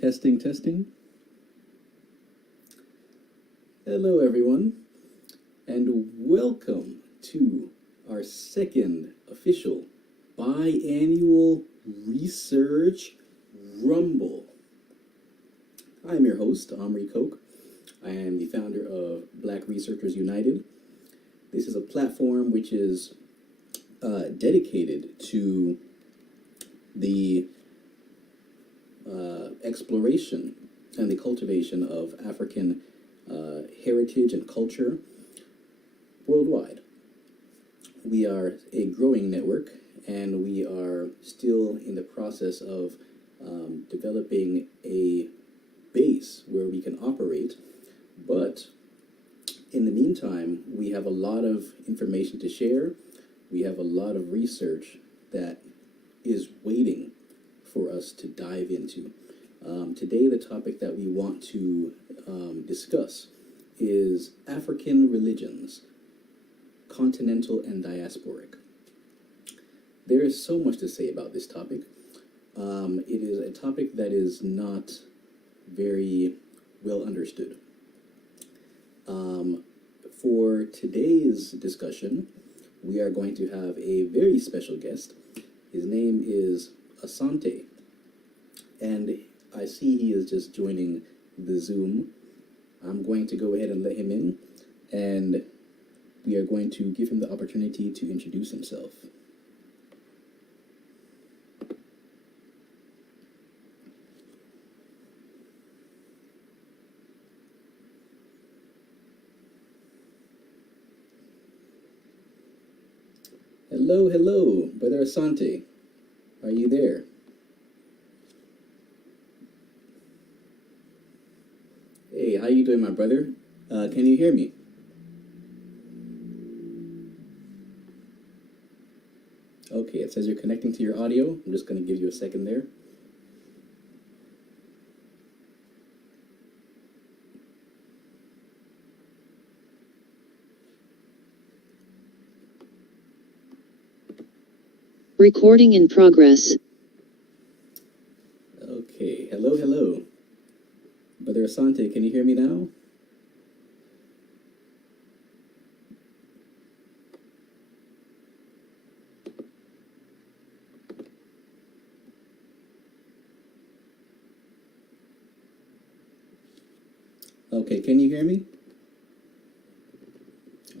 Testing, testing. Hello, everyone, and welcome to our second official biannual research rumble. I'm your host, Omri Koch. I am the founder of Black Researchers United. This is a platform which is dedicated to the exploration and the cultivation of African heritage and culture worldwide. We are a growing network, and we are still in the process of developing a base where we can operate. But in the meantime, we have a lot of information to share. We have a lot of research that is waiting for us to dive into. Today, the topic that we want to discuss is African religions, Continental and Diasporic. There is so much to say about this topic. It is a topic that is not very well understood. For today's discussion, we are going to have a very special guest. His name is Asante, and I see he is just joining the Zoom. I'm going to go ahead and let him in, and we are going to give him the opportunity to introduce himself. Hello, hello, Brother Asante. Are you there? Hey, how you doing, my brother? Can you hear me? Okay, it says you're connecting to your audio. I'm just going to give you a second there. Recording in progress. Okay, hello, hello. Brother Asante, can you hear me now? Okay, can you hear me?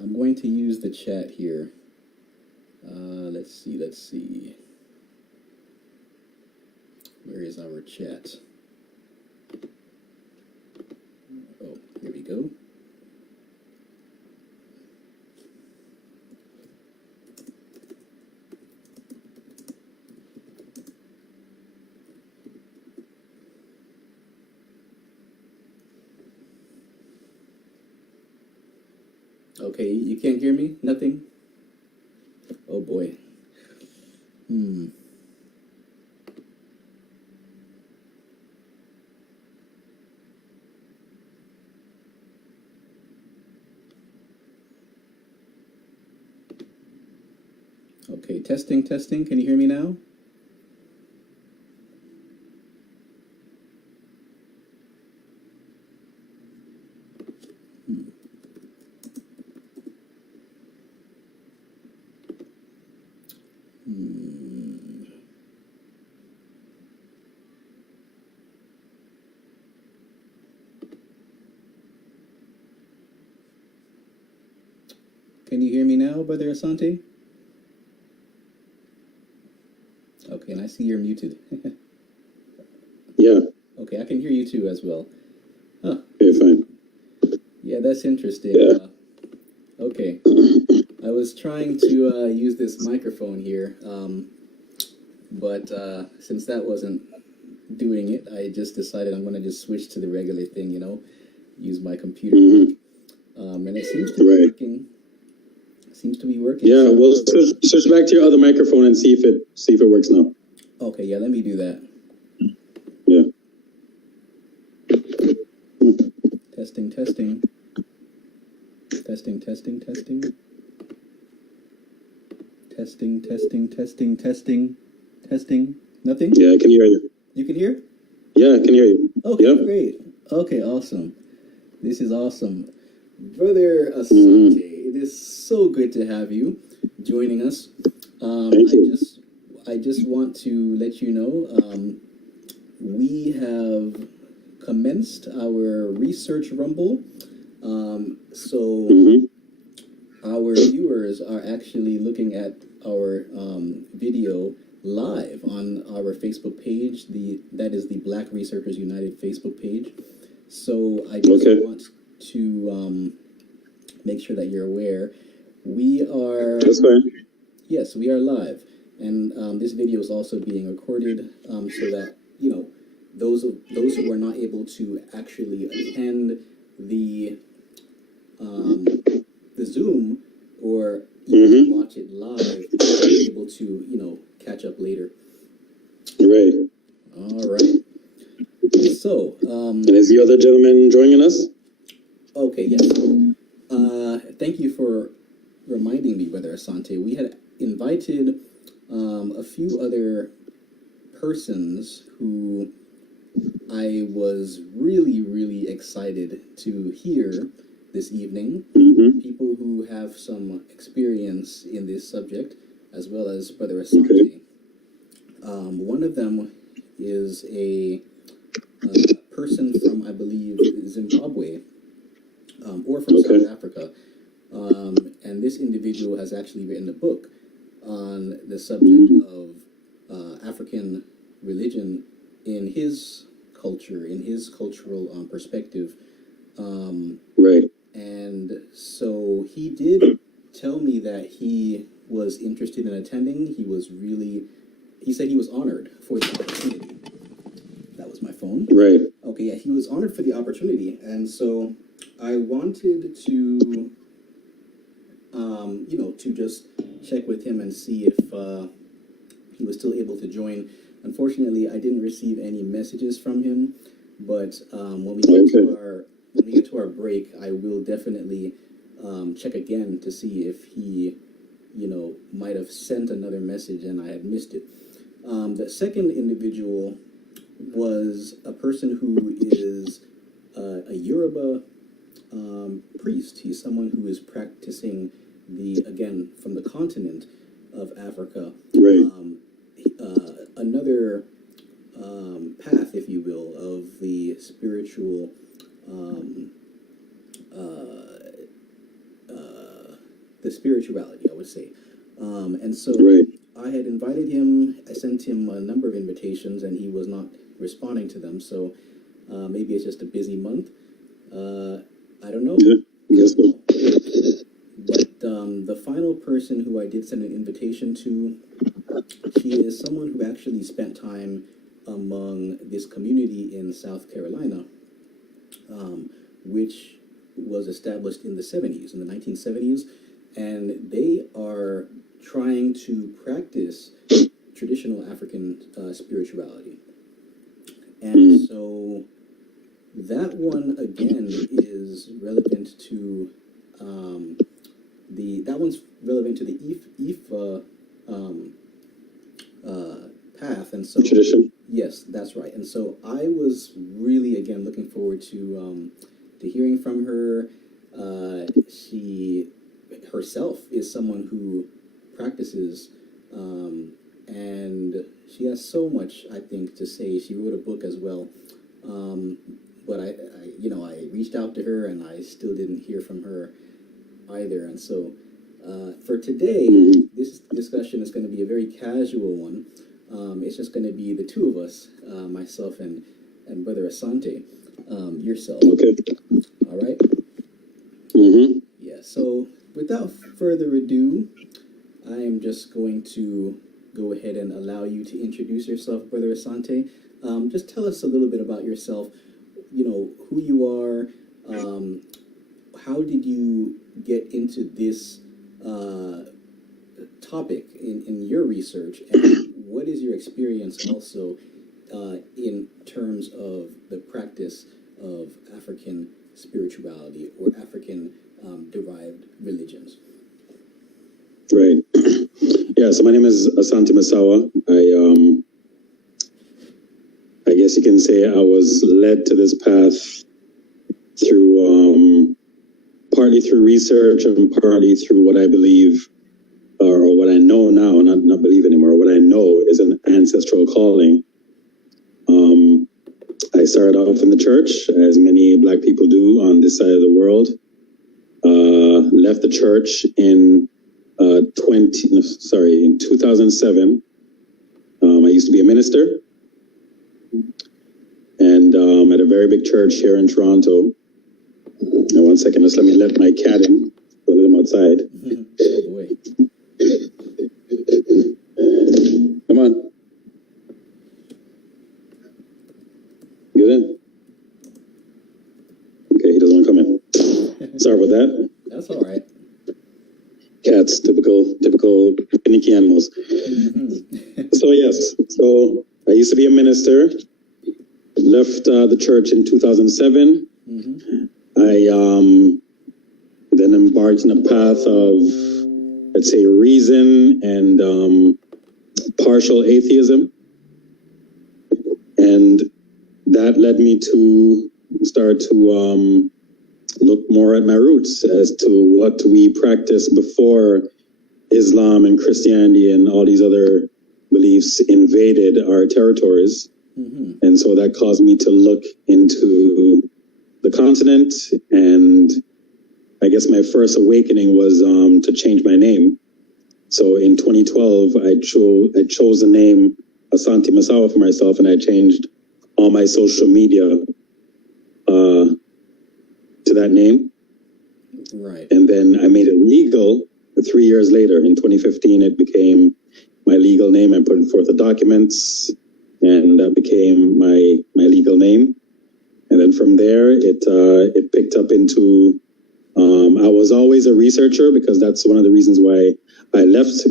I'm going to use the chat here. Let's see. Where is our chat? Oh, here we go. Okay, you can't hear me? Nothing? Oh boy. Okay, testing, testing. Can you hear me now? Can you hear me now, Brother Asante? Okay, and I see you're muted. Yeah. Okay, I can hear you too as well. Huh. Okay, fine. Yeah, that's interesting. Yeah. Okay. I was trying to use this microphone here, but since that wasn't doing it, I just decided I'm going to just switch to the regular thing, use my computer. And it seems to be working. Seems to be working. Yeah, well, switch back to your other microphone and see if it works now. Okay, yeah, let me do that. Yeah. Testing, testing. Testing, testing, testing. Testing, testing, testing, testing. Testing. Nothing? Yeah, I can hear you. You can hear? Yeah, I can hear you. Okay, yep. Great. Okay, awesome. This is awesome. Brother Asante, it is so good to have you joining us. Thank you. I just want to let you know we have commenced our research rumble. So our viewers are actually looking at our video live on our Facebook page. That is the Black Researchers United Facebook page. So I just want to make sure that you're aware. We are. That's fine. Yes, we are live, and this video is also being recorded, so that those who are not able to actually attend the Zoom or watch it live will be able to catch up later. Right. All right. So, and is the other gentleman joining us? Okay, yes. Thank you for reminding me, Brother Asante. We had invited a few other persons who I was really, really excited to hear this evening. People who have some experience in this subject, as well as Brother Asante. One of them is a person from, I believe, Zimbabwe, or from South Africa. And this individual has actually written a book on the subject of African religion in his culture, in his cultural perspective. Right. And so he did tell me that he was interested in attending. He said he was honored for the opportunity. That was my phone. Right. Okay, yeah, he was honored for the opportunity. And so I wanted to, to just check with him and see if he was still able to join. Unfortunately, I didn't receive any messages from him, but when we get to our break, I will definitely check again to see if he, might have sent another message and I had missed it. The second individual was a person who is a Yoruba priest. He's someone who is practicing again, from the continent of Africa. Right. Another path, if you will, of the spiritual the spirituality, I would say. And so I had invited him. I sent him a number of invitations, and he was not responding to them. So maybe it's just a busy month. I don't know. Yeah, yes, But the final person who I did send an invitation to, she is someone who actually spent time among this community in South Carolina, which was established in the 70s, in the 1970s, and they are trying to practice traditional African spirituality. And so that one, again, is relevant to that one's relevant to the Ifa path, and so tradition. Yes, that's right. And so I was really, again, looking forward to hearing from her. She herself is someone who practices, and she has so much, I think, to say. She wrote a book as well, but I reached out to her, and I still didn't hear from her either. And so For today, this discussion is going to be a very casual one. It's just going to be the two of us, myself and Brother Asante, yourself. Okay. All right? Mm-hmm. Yeah, so without further ado, I am just going to go ahead and allow you to introduce yourself, Brother Asante. Just tell us a little bit about yourself, who you are, how did you get into this topic in your research, and what is your experience also in terms of the practice of African spirituality or African derived religions? Right. Yeah, so my name is Asante Masawa. I guess you can say I was led to this path through partly through research and partly through what I believe or what I know now, not believe anymore, what I know is an ancestral calling. I started off in the church, as many Black people do on this side of the world. Left the church in 2007. I used to be a minister, and at a very big church here in Toronto. Now, one second, just let me let my cat in. I'll let him outside. Oh boy. Come on. Get in. Okay, he doesn't want to come in. Sorry about that. That's all right. Cats, typical finicky animals. So yes, so I used to be a minister. Left the church in 2007. I then embarked on a path of, let's say, reason and partial atheism, and that led me to start to look more at my roots as to what we practiced before Islam and Christianity and all these other beliefs invaded our territories. And so that caused me to look into the continent, and I guess my first awakening was to change my name. So in 2012, I chose the name Asante Masawa for myself, and I changed all my social media to that name. Right. And then I made it legal 3 years later. In 2015, it became my legal name. I put forth the documents, and that became my legal name. And then from there, it picked up into, I was always a researcher, because that's one of the reasons why I left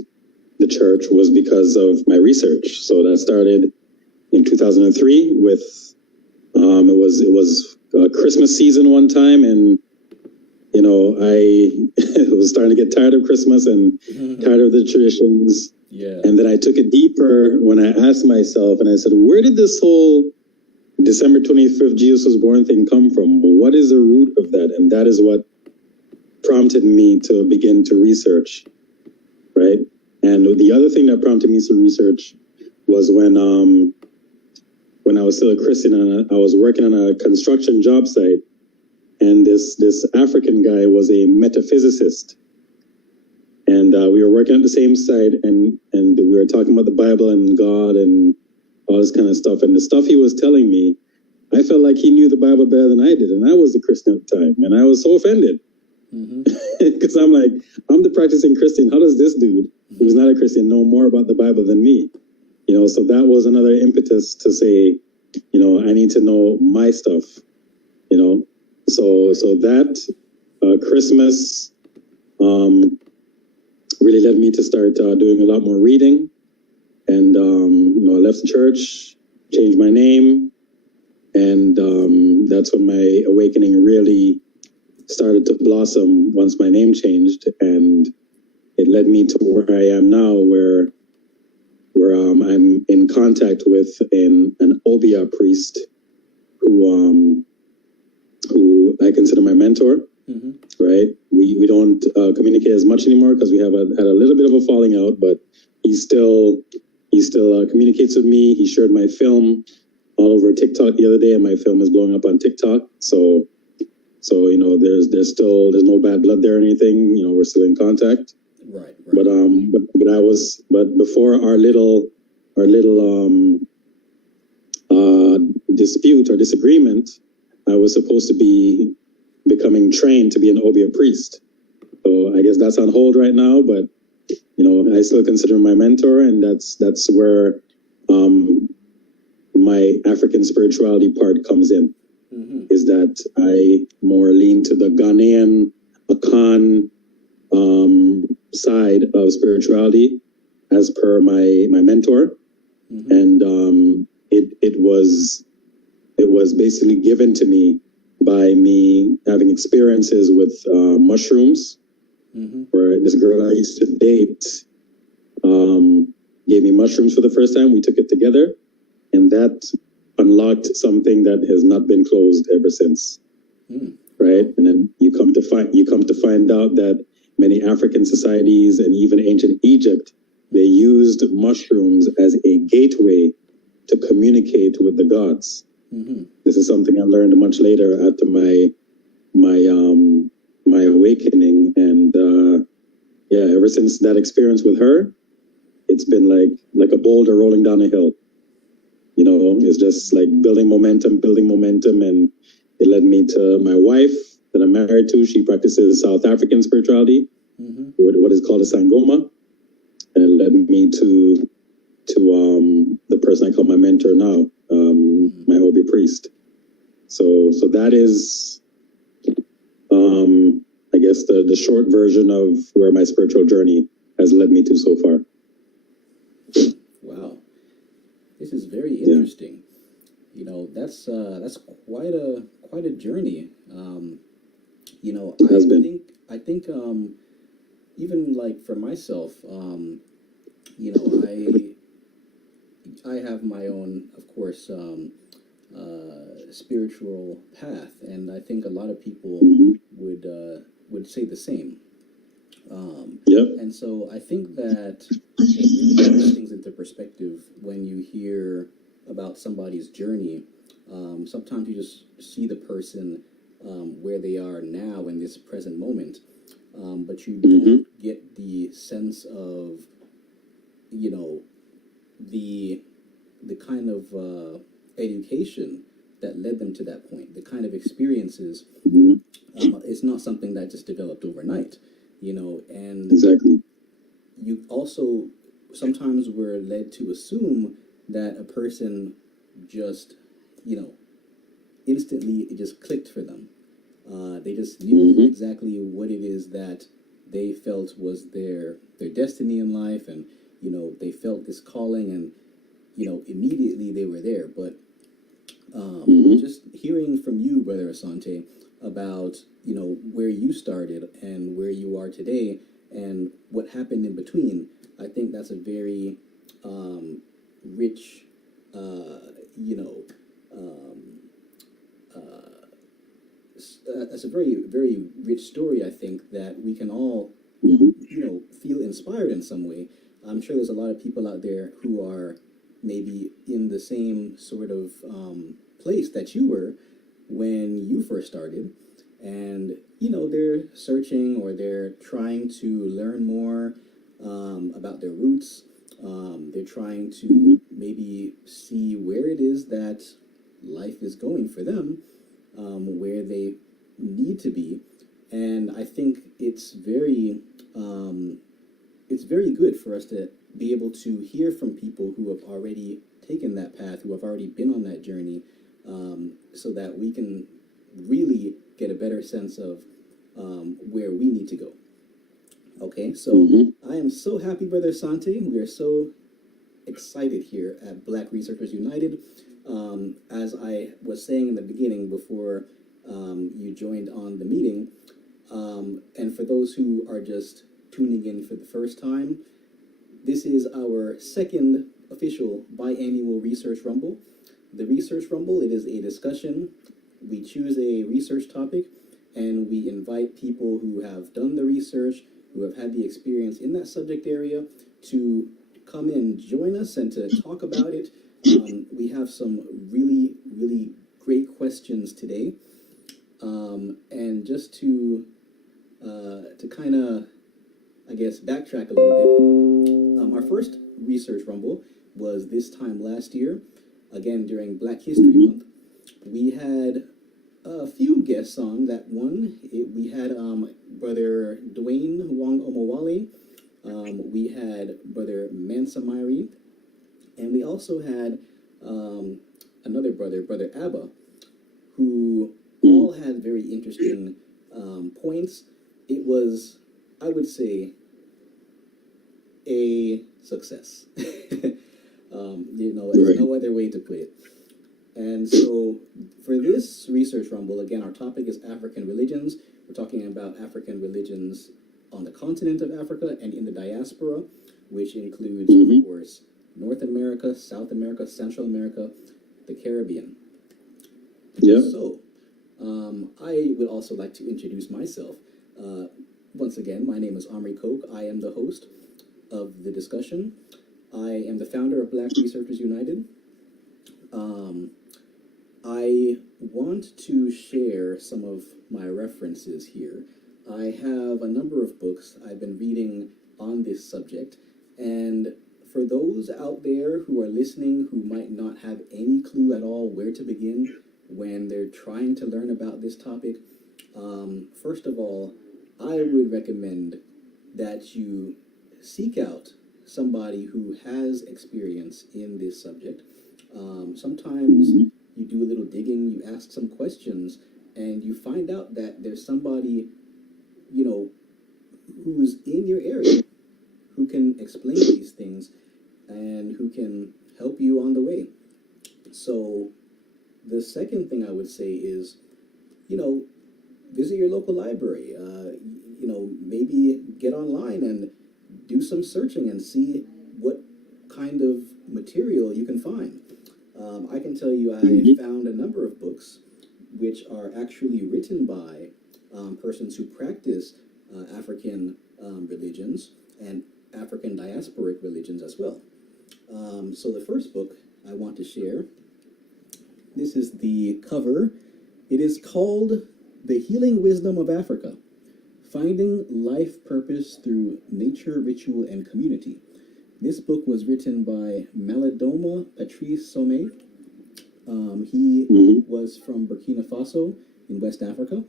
the church, was because of my research. So that started in 2003 with, it was Christmas season one time, and I was starting to get tired of Christmas and tired of the traditions. Yeah. And then I took it deeper when I asked myself, and I said, where did this whole December 25th Jesus was born thing come from? What is the root of that? And that is what prompted me to begin to research, right? And the other thing that prompted me to research was when I was still a Christian, and I was working on a construction job site, and this African guy was a metaphysicist. And we were working at the same site, and we were talking about the Bible and God and all this kind of stuff. And the stuff he was telling me, I felt like he knew the Bible better than I did. And I was a Christian at the time. And I was so offended. Because I'm like, I'm the practicing Christian. How does this dude, who's not a Christian, know more about the Bible than me? So that was another impetus to say, I need to know my stuff, So that Christmas really led me to start doing a lot more reading. And, I left the church, changed my name, and that's when my awakening really started to blossom once my name changed. And it led me to where I am now, where I'm in contact with an Obia priest who I consider my mentor. Right? We don't communicate as much anymore because we had a little bit of a falling out, but he still communicates with me. He shared my film all over TikTok the other day, and my film is blowing up on TikTok. So So, there's no bad blood there or anything. We're still in contact. Right. But before our little dispute or disagreement, I was supposed to be becoming trained to be an Obia priest. So I guess that's on hold right now, but I still consider him my mentor, and that's where my African spirituality part comes in. Mm-hmm. Is that I more lean to the Ghanaian Akan side of spirituality as per my mentor. Mm-hmm. And it was basically given to me by me having experiences with mushrooms. Mm-hmm. Where this girl I used to date gave me mushrooms for the first time. We took it together, and that unlocked something that has not been closed ever since. Right? And then you come to find out that many African societies and even ancient Egypt, they used mushrooms as a gateway to communicate with the gods. Mm-hmm. This is something I learned much later after my awakening, and ever since that experience with her, it's been like a boulder rolling down a hill. It's just like building momentum, and it led me to my wife that I'm married to. She practices South African spirituality, mm-hmm. what is called a Sangoma, and it led me to the person I call my mentor now, my Obi priest. So that is, I guess the short version of where my spiritual journey has led me to so far. Wow, this is very interesting. That's quite a journey. It has been. I think even like for myself, I have my own, of course, spiritual path, and I think a lot of people would say the same. And so I think that it really puts things into perspective when you hear about somebody's journey. Sometimes you just see the person where they are now in this present moment, but you don't get the sense of, the kind of education that led them to that point, the kind of experiences. It's not something that just developed overnight, and exactly. You also sometimes were led to assume that a person just, instantly it just clicked for them. They just knew exactly what it is that they felt was their destiny in life, and they felt this calling, and immediately they were there. But just hearing from you, Brother Asante, about where you started and where you are today and what happened in between, I think that's a very rich, that's a very, very rich story. I think that we can all, feel inspired in some way. I'm sure there's a lot of people out there who are maybe in the same sort of place that you were when you first started, and they're searching, or they're trying to learn more about their roots. They're trying to maybe see where it is that life is going for them, where they need to be. And I think it's very good for us to be able to hear from people who have already taken that path, who have already been on that journey, so that we can really get a better sense of where we need to go. Okay, so I am so happy, Brother Sante. We are so excited here at Black Researchers United. As I was saying in the beginning before you joined on the meeting, and for those who are just tuning in for the first time, this is our second official biannual Research Rumble. The Research Rumble, it is a discussion. We choose a research topic, and we invite people who have done the research, who have had the experience in that subject area, to come in, join us, and to talk about it. We have some really, really great questions today. And just to kind of, I guess, backtrack a little bit, our first research rumble was this time last year, again during Black History Month. We had a few guests on that one. We had Brother Dwayne Wong Omowale, we had Brother Mansa Mairi, and we also had another brother, Brother Abba, who all had very interesting points. It was, I would say, a success. There's no other way to put it. And so for this research rumble, again, our topic is African religions. We're talking about African religions on the continent of Africa and in the diaspora, which includes, of course, North America, South America, Central America, the Caribbean. Yeah. So I would also like to introduce myself. Once again, my name is Omri Koch. I am the host of the discussion. I am the founder of Black Researchers United. I want to share some of my references here. I have a number of books I've been reading on this subject, and for those out there who are listening who might not have any clue at all where to begin when they're trying to learn about this topic, first of all, I would recommend that you seek out somebody who has experience in this subject. Sometimes you do a little digging, you ask some questions, and you find out that there's somebody, who's in your area, who can explain these things and who can help you on the way. So the second thing I would say is, visit your local library. Maybe get online and do some searching and see what kind of material you can find. I can tell you I found a number of books which are actually written by persons who practice African religions and African diasporic religions as well. So the first book I want to share, this is the cover. It is called The Healing Wisdom of Africa, Finding Life Purpose Through Nature, Ritual, and Community. This book was written by Malidoma Patrice Somé. He was from Burkina Faso in West Africa,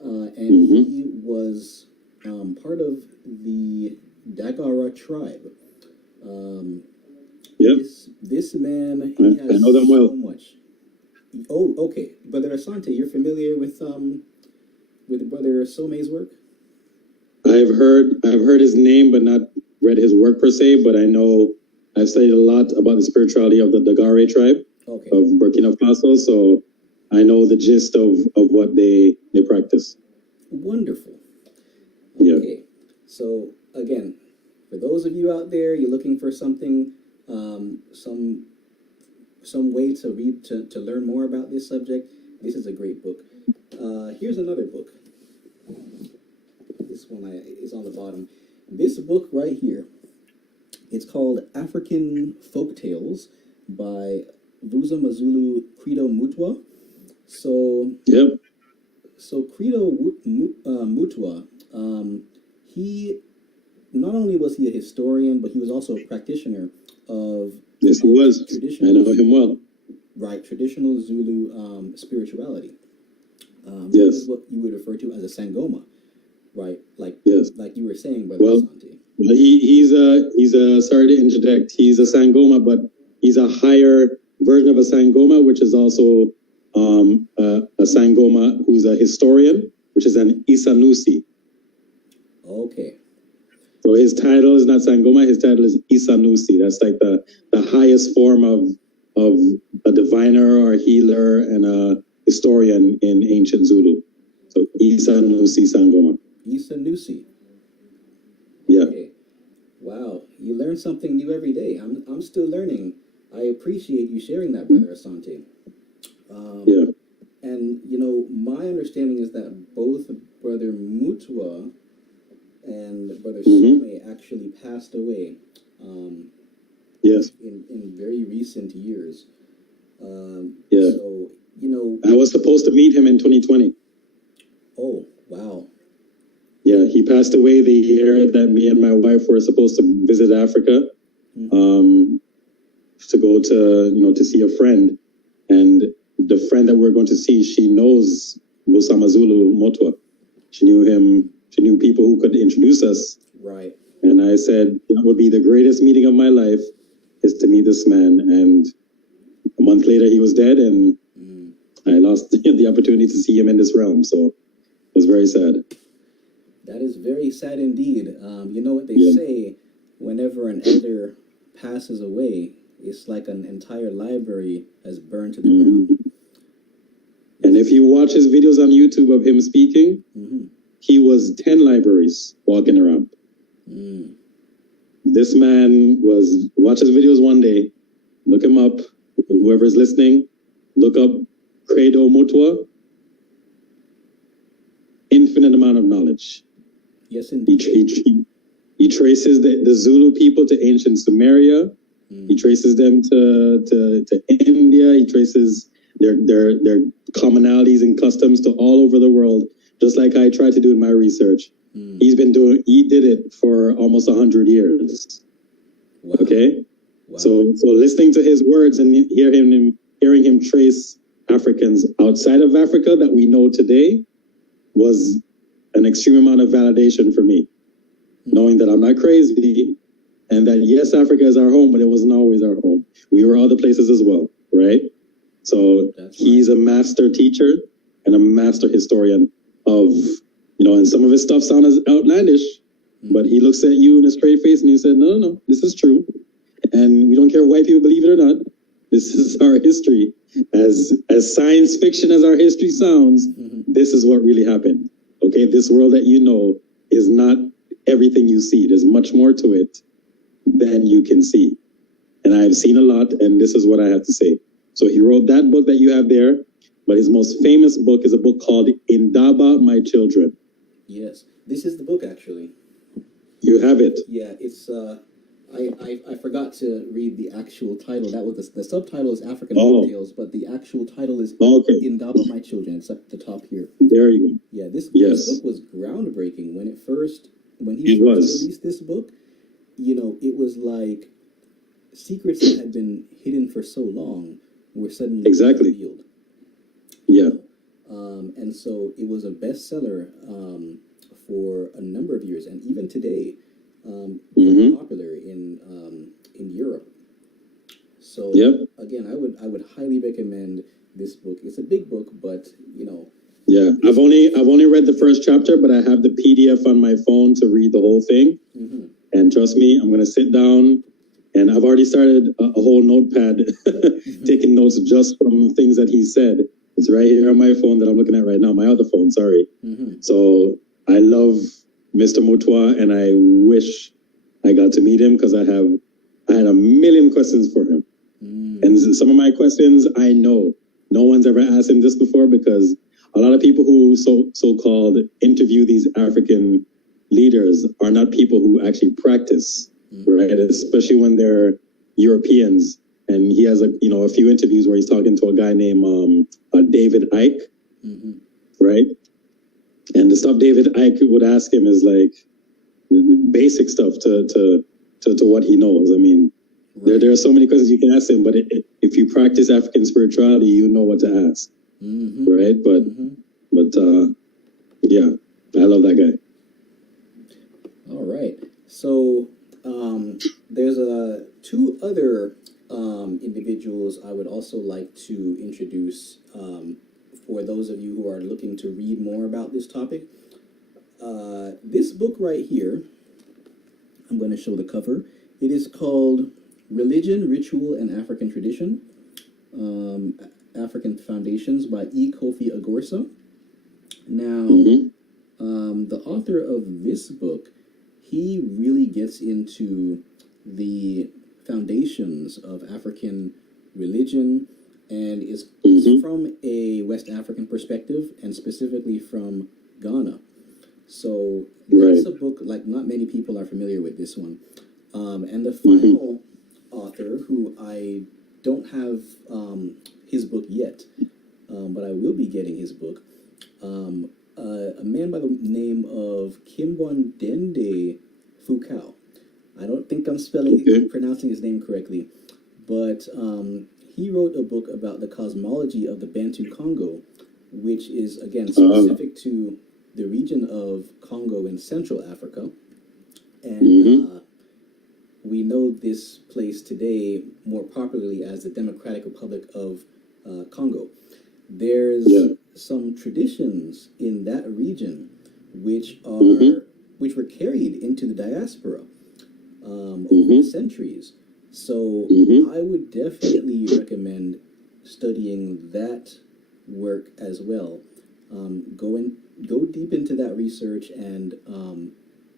and he was part of the Dagara tribe. This man, he has I know them well. so much. Oh, okay. Brother Asante, you're familiar with Brother Some's work? I've heard his name, but not read his work per se. But I know I've studied a lot about the spirituality of the Dagare tribe of Burkina Faso, so I know the gist of what they practice. Wonderful. Yeah. Okay. So again, for those of you out there, you're looking for something, some way to read to learn more about this subject, this is a great book. Here's another book. This one is on the bottom. This book right here, it's called African Folktales by Vuza Mazulu Credo Mutwa. So Credo Mutwa, he not only was he a historian, but he was also a practitioner of he was. I know him well. Right, traditional Zulu spirituality. Yes. This is what you would refer to as a Sangoma, right? Like you were saying, Brother Asante. Well, he's a sorry to interject. He's a Sangoma, but he's a higher version of a Sangoma, which is also a Sangoma who's a historian, which is an Isanusi. Okay. So his title is not Sangoma, his title is Isanusi. That's like the highest form of a diviner or a healer and a historian in ancient Zulu. So Isanusi Sangoma. Isanusi. Yeah. Okay. Wow, you learn something new every day. I'm still learning. I appreciate you sharing that, Brother Asante. Yeah. And my understanding is that both Brother Mutwa and Brother Some actually passed away. Yes. In very recent years. Yeah. So I was supposed to meet him in 2020. Oh, wow. Yeah, he passed away the year that me and my wife were supposed to visit Africa, to go to see a friend. And the friend that we're going to see, she knows Busamazulu Motwa. She knew him. She knew people who could introduce us. Right. And I said, that would be the greatest meeting of my life, is to meet this man. And a month later, he was dead, and I lost the opportunity to see him in this realm. So it was very sad. That is very sad indeed. You know what they say, whenever an elder passes away, it's like an entire library has burned to the ground. And if you watch his videos on YouTube of him speaking, he was 10 libraries walking around. This man watch his videos one day, look him up, whoever's listening, look up Credo Mutwa, infinite amount of knowledge. Yes, indeed. He traces the Zulu people to ancient Sumeria. He traces them to India. He traces their commonalities and customs to all over the world, just like I tried to do in my research. He did it for almost 100 years. Wow. Okay? Wow. So listening to his words and hearing him trace Africans outside of Africa that we know today was an extreme amount of validation for me. Knowing that I'm not crazy, and that yes, Africa is our home, but it wasn't always our home. We were other places as well, right? So he's a master teacher and a master historian of, and some of his stuff sounds outlandish, but he looks at you in a straight face and he said, no, this is true. And we don't care if white people believe it or not. This is our history. As science fiction as our history sounds, this is what really happened. Okay, this world that you know is not everything you see. There's much more to it than you can see. And I've seen a lot, and this is what I have to say. So he wrote that book that you have there, but his most famous book is a book called Indaba, My Children. Yes, this is the book, actually. You have it? Yeah, it's, I forgot to read the actual title. That was the subtitle is African Folktales, but the actual title is Indaba, My Children. It's at the top here. There you go. Yeah, this book was groundbreaking. When he first released this book, it was like secrets that had been hidden for so long were suddenly revealed. Yeah. And so it was a bestseller for a number of years, and even today, popular in Europe. So again, I would highly recommend this book. It's a big book, but Yeah, I've only read the first chapter, but I have the PDF on my phone to read the whole thing. And trust me, I'm going to sit down, and I've already started a whole notepad, taking notes just from things that he said. It's right here on my phone that I'm looking at right now, my other phone, sorry. So I love Mr. Mutwa, and I wish I got to meet him because I had a million questions for him. And some of my questions, I know no one's ever asked him this before, because a lot of people who so-called interview these African leaders are not people who actually practice, right? Especially when they're Europeans. And he has a few interviews where he's talking to a guy named David Icke, right? And the stuff David Icke would ask him is like basic stuff to what he knows. I mean, there are so many questions you can ask him, but if you practice African spirituality, you know what to ask, right? But yeah, I love that guy. All right. So there's two other individuals I would also like to introduce for those of you who are looking to read more about this topic. This book right here, I'm going to show the cover. It is called Religion, Ritual, and African Tradition, African Foundations by E. Kofi Agorsa. Now, the author of this book, he really gets into the foundations of African religion, and is from a West African perspective, and specifically from Ghana. So that's a book, like, not many people are familiar with this one. And the final author, who I don't have his book yet, but I will be getting his book, A man by the name of Kimbwandende Fukao. I don't think I'm pronouncing his name correctly, but he wrote a book about the cosmology of the Bantu Congo, which is again specific to the region of Congo in Central Africa, and we know this place today more popularly as the Democratic Republic of Congo. There's some traditions in that region which were carried into the diaspora over the centuries. So I would definitely recommend studying that work as well. Go deep into that research and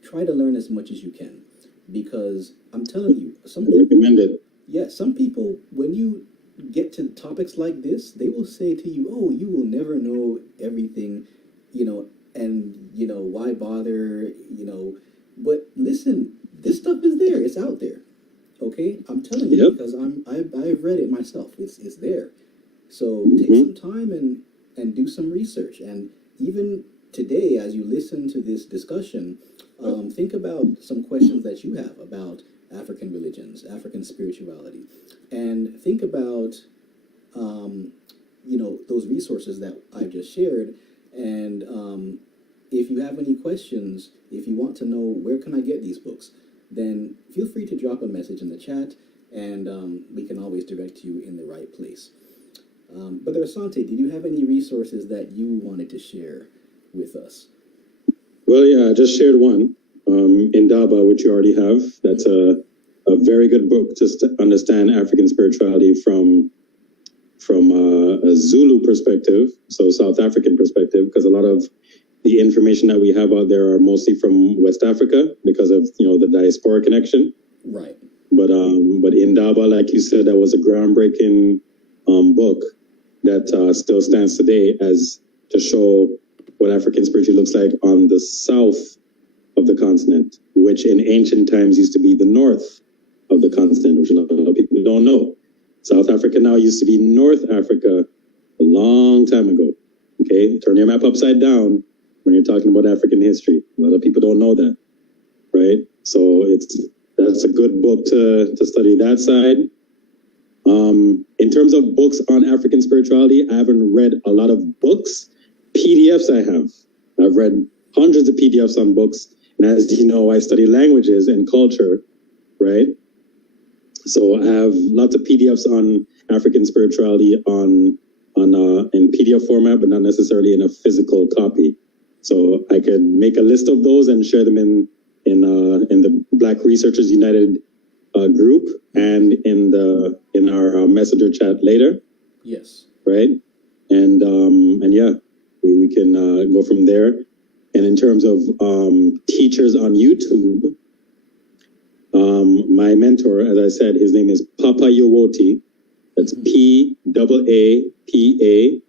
try to learn as much as you can, because I'm telling you, some people, when you get to topics like this, they will say to you, "Oh, you will never know everything, and why bother, But listen, this stuff is there. It's out there. Okay, I'm telling you because I've read it myself. It's there. So take some time and do some research. And even today, as you listen to this discussion, think about some questions that you have about African religions, African spirituality, and think about those resources that I've just shared. And if you have any questions, if you want to know where can I get these books, then feel free to drop a message in the chat, and we can always direct you in the right place. Brother Asante, did you have any resources that you wanted to share with us? Well, yeah, I just shared one, Indaba, which you already have. That's a very good book just to understand African spirituality from a Zulu perspective, so South African perspective, because a lot of the information that we have out there are mostly from West Africa because of the diasporic connection. Right. But Indaba, like you said, that was a groundbreaking book that still stands today as to show what African spirituality looks like on the south of the continent, which in ancient times used to be the north of the continent, which a lot of people don't know. South Africa now used to be North Africa a long time ago. Okay, turn your map upside down when you're talking about African history. A lot of people don't know that, right? So that's a good book to study that side. In terms of books on African spirituality, I haven't read a lot of books. PDFs I have. I've read hundreds of PDFs on books. And as you know, I study languages and culture, right? So I have lots of PDFs on African spirituality in PDF format, but not necessarily in a physical copy. So I could make a list of those and share them in the Black Researchers United group and in our messenger chat later. Yes. Right. And yeah, we can go from there. And in terms of teachers on YouTube, my mentor, as I said, his name is Papa Yowoti. That's PAPAYEWOTI.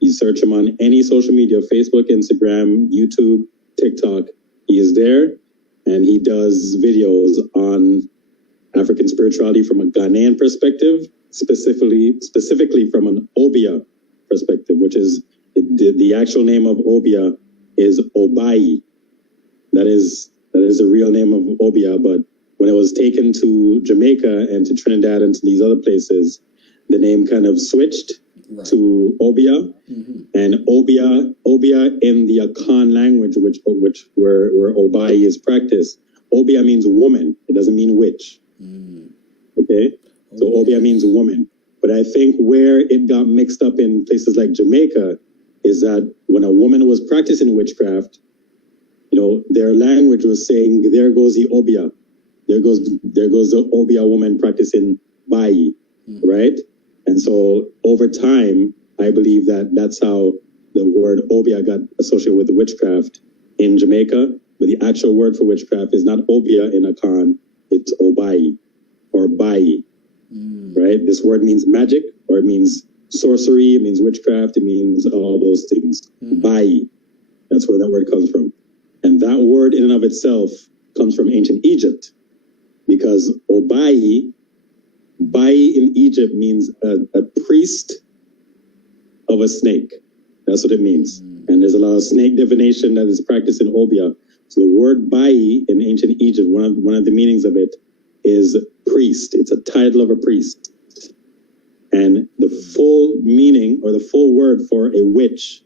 You search him on any social media, Facebook, Instagram, YouTube, TikTok. He is there, and he does videos on African spirituality from a Ghanaian perspective, specifically from an Obia perspective, which is the actual name of Obia is Obai. That is the real name of Obia, but when it was taken to Jamaica and to Trinidad and to these other places, the name kind of switched to Obia. And Obia in the Akan language, where Obai is practiced, Obia means woman. It doesn't mean witch. Okay, so Obia means woman. But I think where it got mixed up in places like Jamaica is that when a woman was practicing witchcraft, their language was saying, "There goes the Obia, there goes the Obia woman practicing Bai," right? And so over time, I believe that's how the word Obia got associated with witchcraft in Jamaica. But the actual word for witchcraft is not Obia in Akan, it's Obai or Bai, right? This word means magic, or it means sorcery, it means witchcraft, it means all those things. Bai, that's where that word comes from. And that word in and of itself comes from ancient Egypt, because Obai, Bai in Egypt means a priest of a snake. That's what it means. And there's a lot of snake divination that is practiced in Obia. So the word bai in ancient Egypt, one of the meanings of it is priest. It's a title of a priest. And the full meaning or the full word for a witch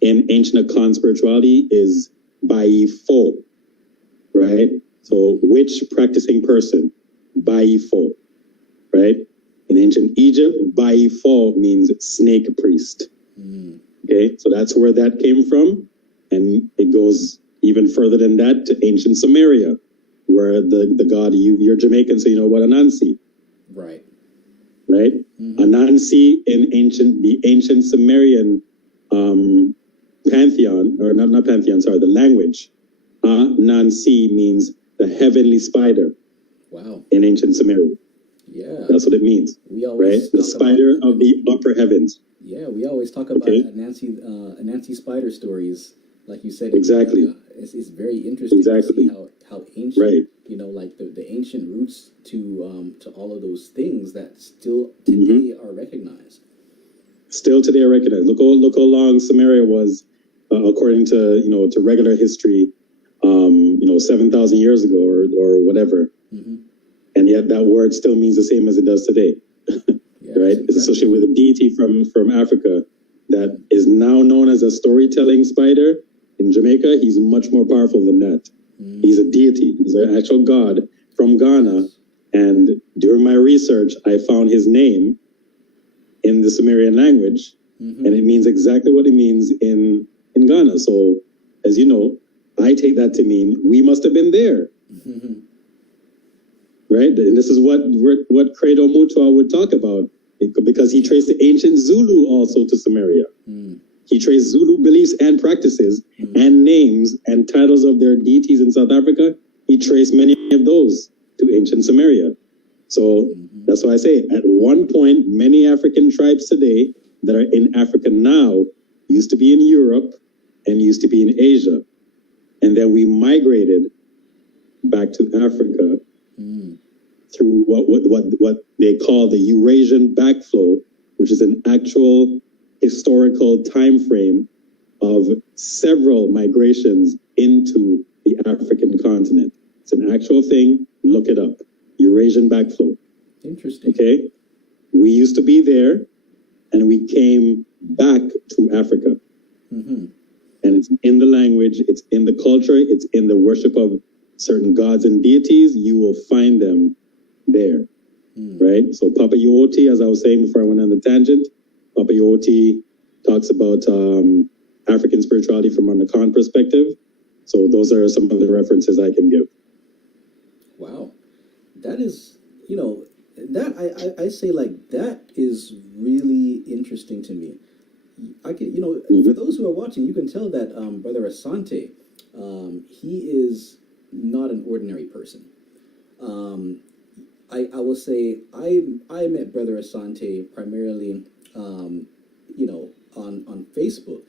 in ancient Akan spirituality is bai fo, right? So witch practicing person, bai fo, right? In ancient Egypt, bai fo means snake priest. Okay, so that's where that came from. And it goes even further than that to ancient Samaria, where the god, you're Jamaican, so you know what Anansi. Right. Right? Anansi in the ancient Sumerian pantheon, or not pantheon, sorry, the language. Anansi means the heavenly spider. Wow. In ancient Samaria. Yeah. That's what it means. We always right? The spider of the upper heavens. Yeah, we always talk about Nancy Spider stories, like you said. Exactly. It's very interesting to see how ancient, right. You know, like the ancient roots to all of those things that still today are recognized. Still today are recognized. Look how long Samaria was, according to to regular history, 7,000 years ago or whatever, and yet that word still means the same as it does today. Right? It's associated with a deity from Africa that is now known as a storytelling spider. In Jamaica, he's much more powerful than that. He's a deity. He's an actual god from Ghana. And during my research, I found his name in the Sumerian language, and it means exactly what it means in Ghana. So, as you know, I take that to mean we must have been there. Right? And this is what Credo Mutua would talk about, because he traced the ancient Zulu also to Samaria. He traced Zulu beliefs and practices and names and titles of their deities in South Africa. He traced many of those to ancient Samaria. So that's why I say, at one point, many African tribes today that are in Africa now used to be in Europe and used to be in Asia. And then we migrated back to Africa through what they call the Eurasian backflow, which is an actual historical time frame of several migrations into the African continent. It's an actual thing. Look it up. Eurasian backflow. Interesting. Okay? We used to be there, and we came back to Africa. And it's in the language, it's in the culture, it's in the worship of certain gods and deities. You will find them there. Right? So Papa Yooti, as I was saying before I went on the tangent, Papa Yooti talks about African spirituality from an Akan perspective. So those are some of the references I can give. Wow. That is, that I say, like, that is really interesting to me. I can, for those who are watching, you can tell that Brother Asante, he is not an ordinary person. I will say I met Brother Asante primarily, on Facebook,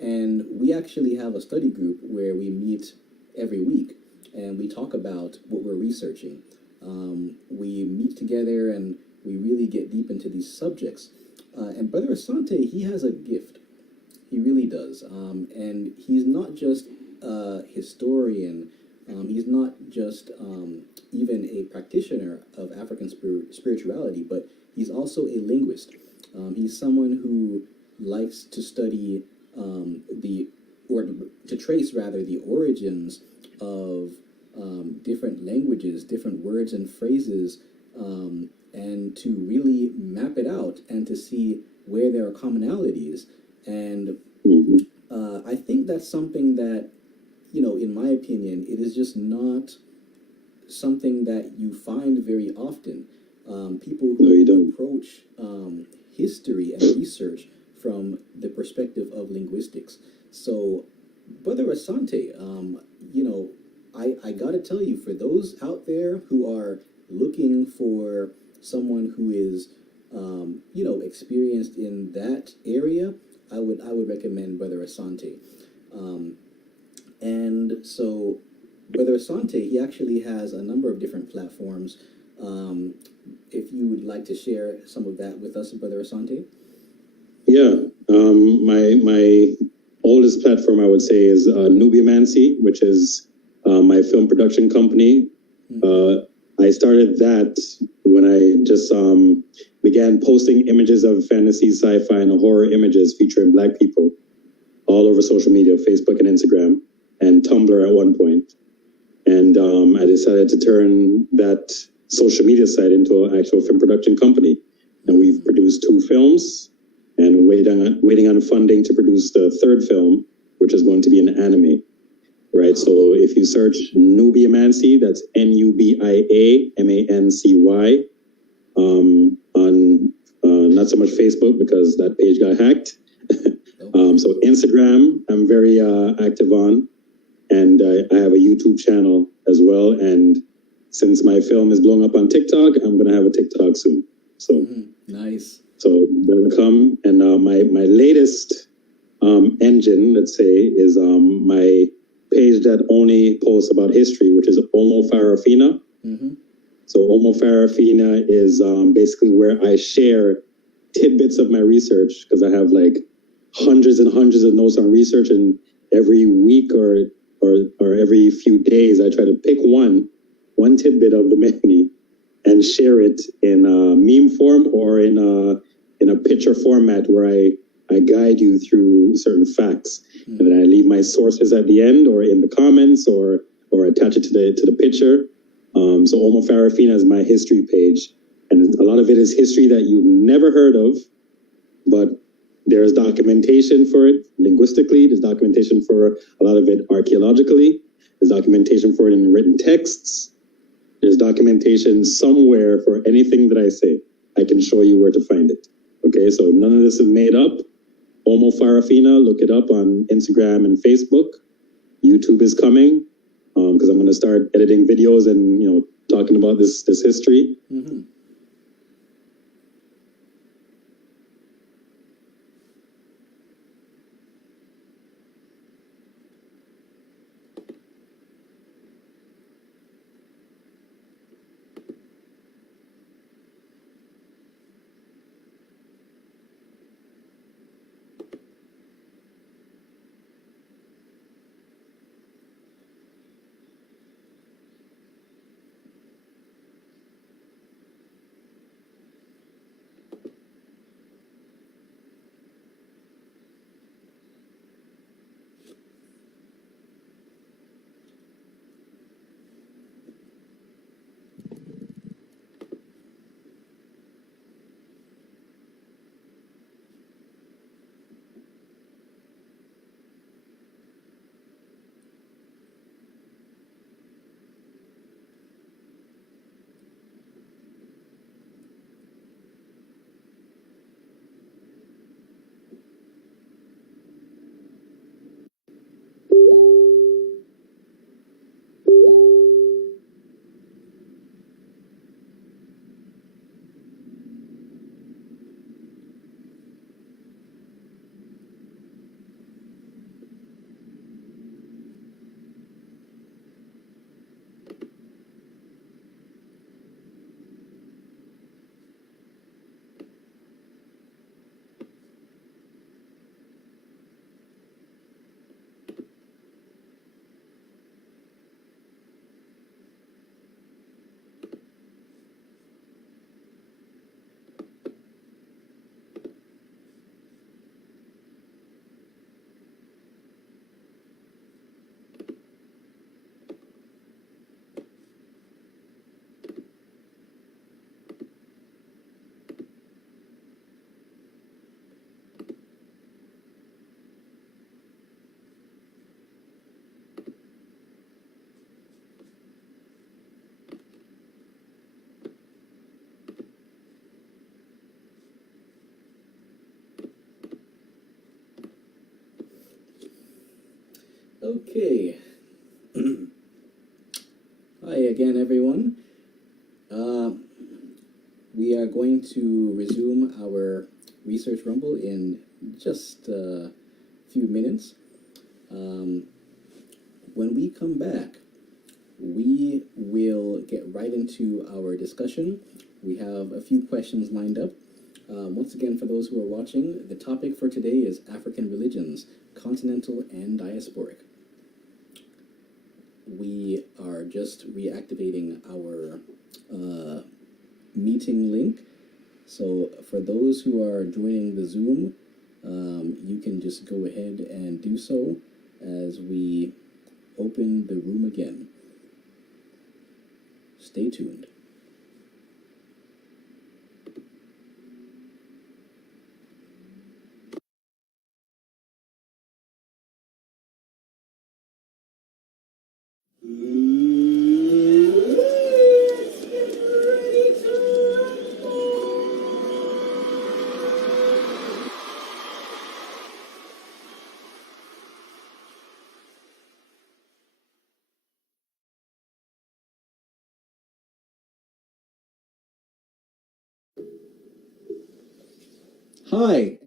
and we actually have a study group where we meet every week and we talk about what we're researching. We meet together and we really get deep into these subjects. And Brother Asante, he has a gift. He really does. And he's not just a historian. He's not just even a practitioner of African spirituality, but he's also a linguist. He's someone who likes to study to trace rather the origins of different languages, different words and phrases, and to really map it out and to see where there are commonalities. And I think that's something that, in my opinion, it is just not something that you find very often. People who approach history and research from the perspective of linguistics. So, Brother Asante, I gotta tell you, for those out there who are looking for someone who is, experienced in that area, I would recommend Brother Asante. And so, Brother Asante, he actually has a number of different platforms. If you would like to share some of that with us, Brother Asante. Yeah. my oldest platform, I would say, is Nubiamancy, which is my film production company. I started that when I just began posting images of fantasy, sci-fi, and horror images featuring Black people all over social media, Facebook and Instagram, and Tumblr at one point. And I decided to turn that social media site into an actual film production company. And we've produced 2 films and waiting on funding to produce the 3rd film, which is going to be an anime. Right, so if you search Nubiamancy, that's Nubiamancy, on not so much Facebook because that page got hacked. So Instagram, I'm very active on, and I have a YouTube channel as well. And since my film is blowing up on TikTok, I'm gonna have a TikTok soon. So nice. So they'll come, and my latest engine, let's say, is my page that only posts about history, which is Omo Farafina. So Omo Farafina is basically where I share tidbits of my research, because I have like hundreds and hundreds of notes on research, and every week or every few days I try to pick one tidbit of the many and share it in a meme form or in a picture format where I guide you through certain facts. And then I leave my sources at the end or in the comments or attach it to the picture. So Omo Farafina is my history page. And a lot of it is history that you've never heard of, but there's documentation for it linguistically. There's documentation for a lot of it archaeologically. There's documentation for it in written texts. There's documentation somewhere for anything that I say. I can show you where to find it. Okay, so none of this is made up. Omo Farafina, look it up on Instagram and Facebook. YouTube is coming because I'm going to start editing videos and talking about this history. Okay. Hi again, everyone. We are going to resume our research rumble in just a few minutes. When we come back, we will get right into our discussion. We have a few questions lined up. Once again, for those who are watching, the topic for today is African religions, Continental and Diasporic. We are just reactivating our meeting link. So for those who are joining the Zoom, you can just go ahead and do so as we open the room again. Stay tuned. Hi.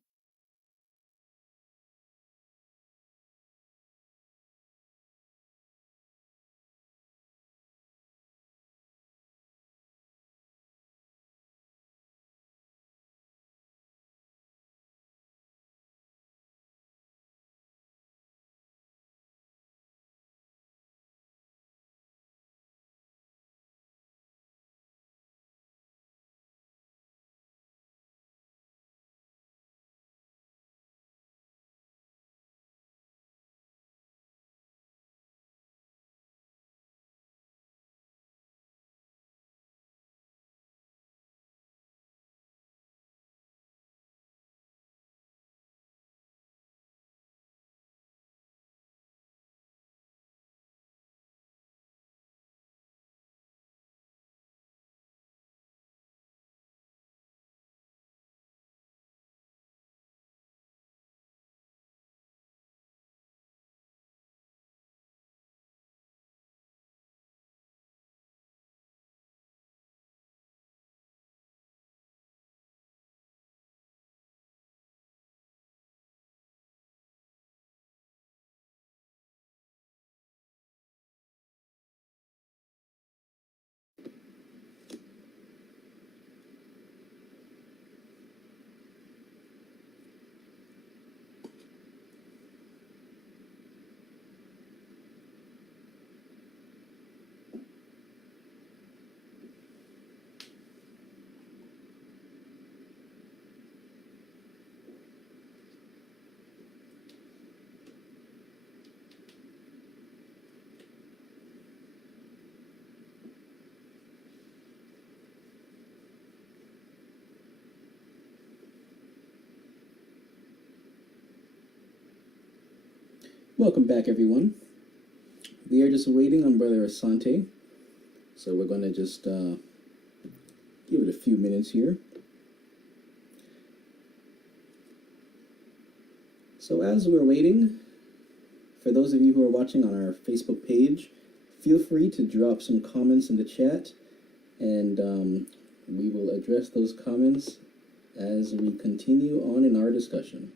Welcome back, everyone. We are just waiting on Brother Asante, so we're going to just give it a few minutes here. So as we're waiting, for those of you who are watching on our Facebook page, feel free to drop some comments in the chat, and we will address those comments as we continue on in our discussion.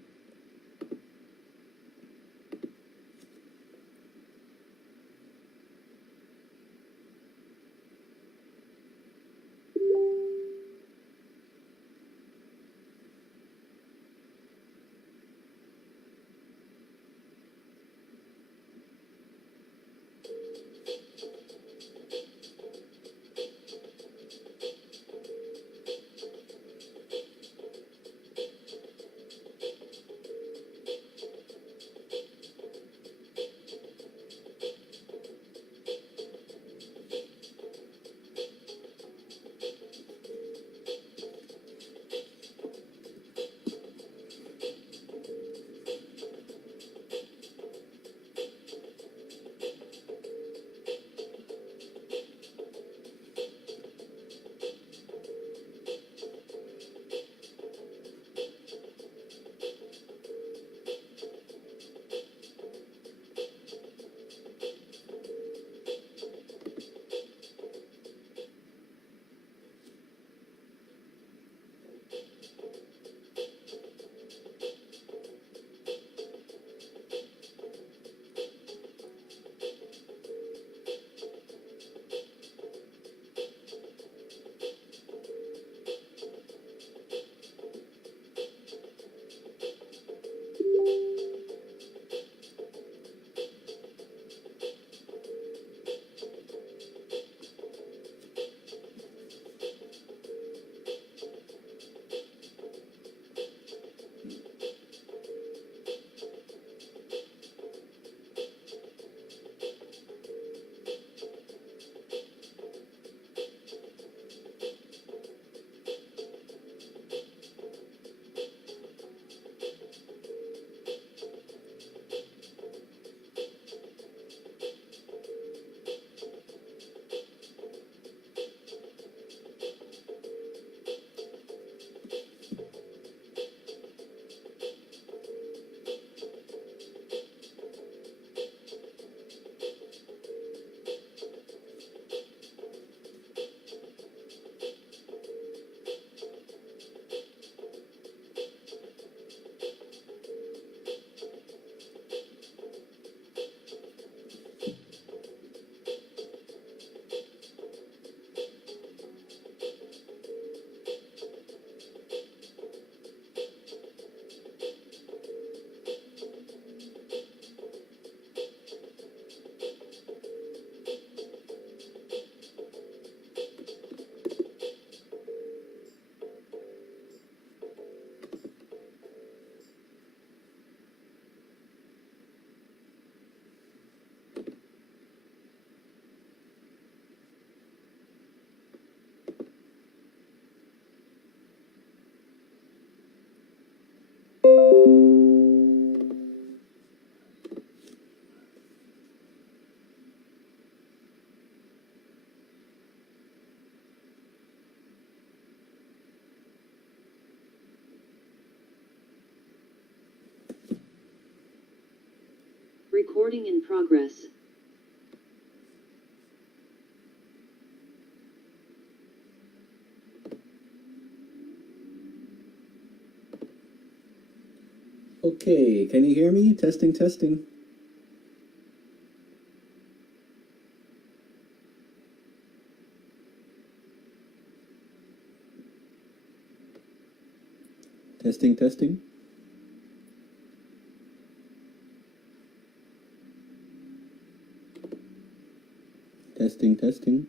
Recording in progress. Okay, can you hear me? Testing, testing. Testing, testing. Testing, testing.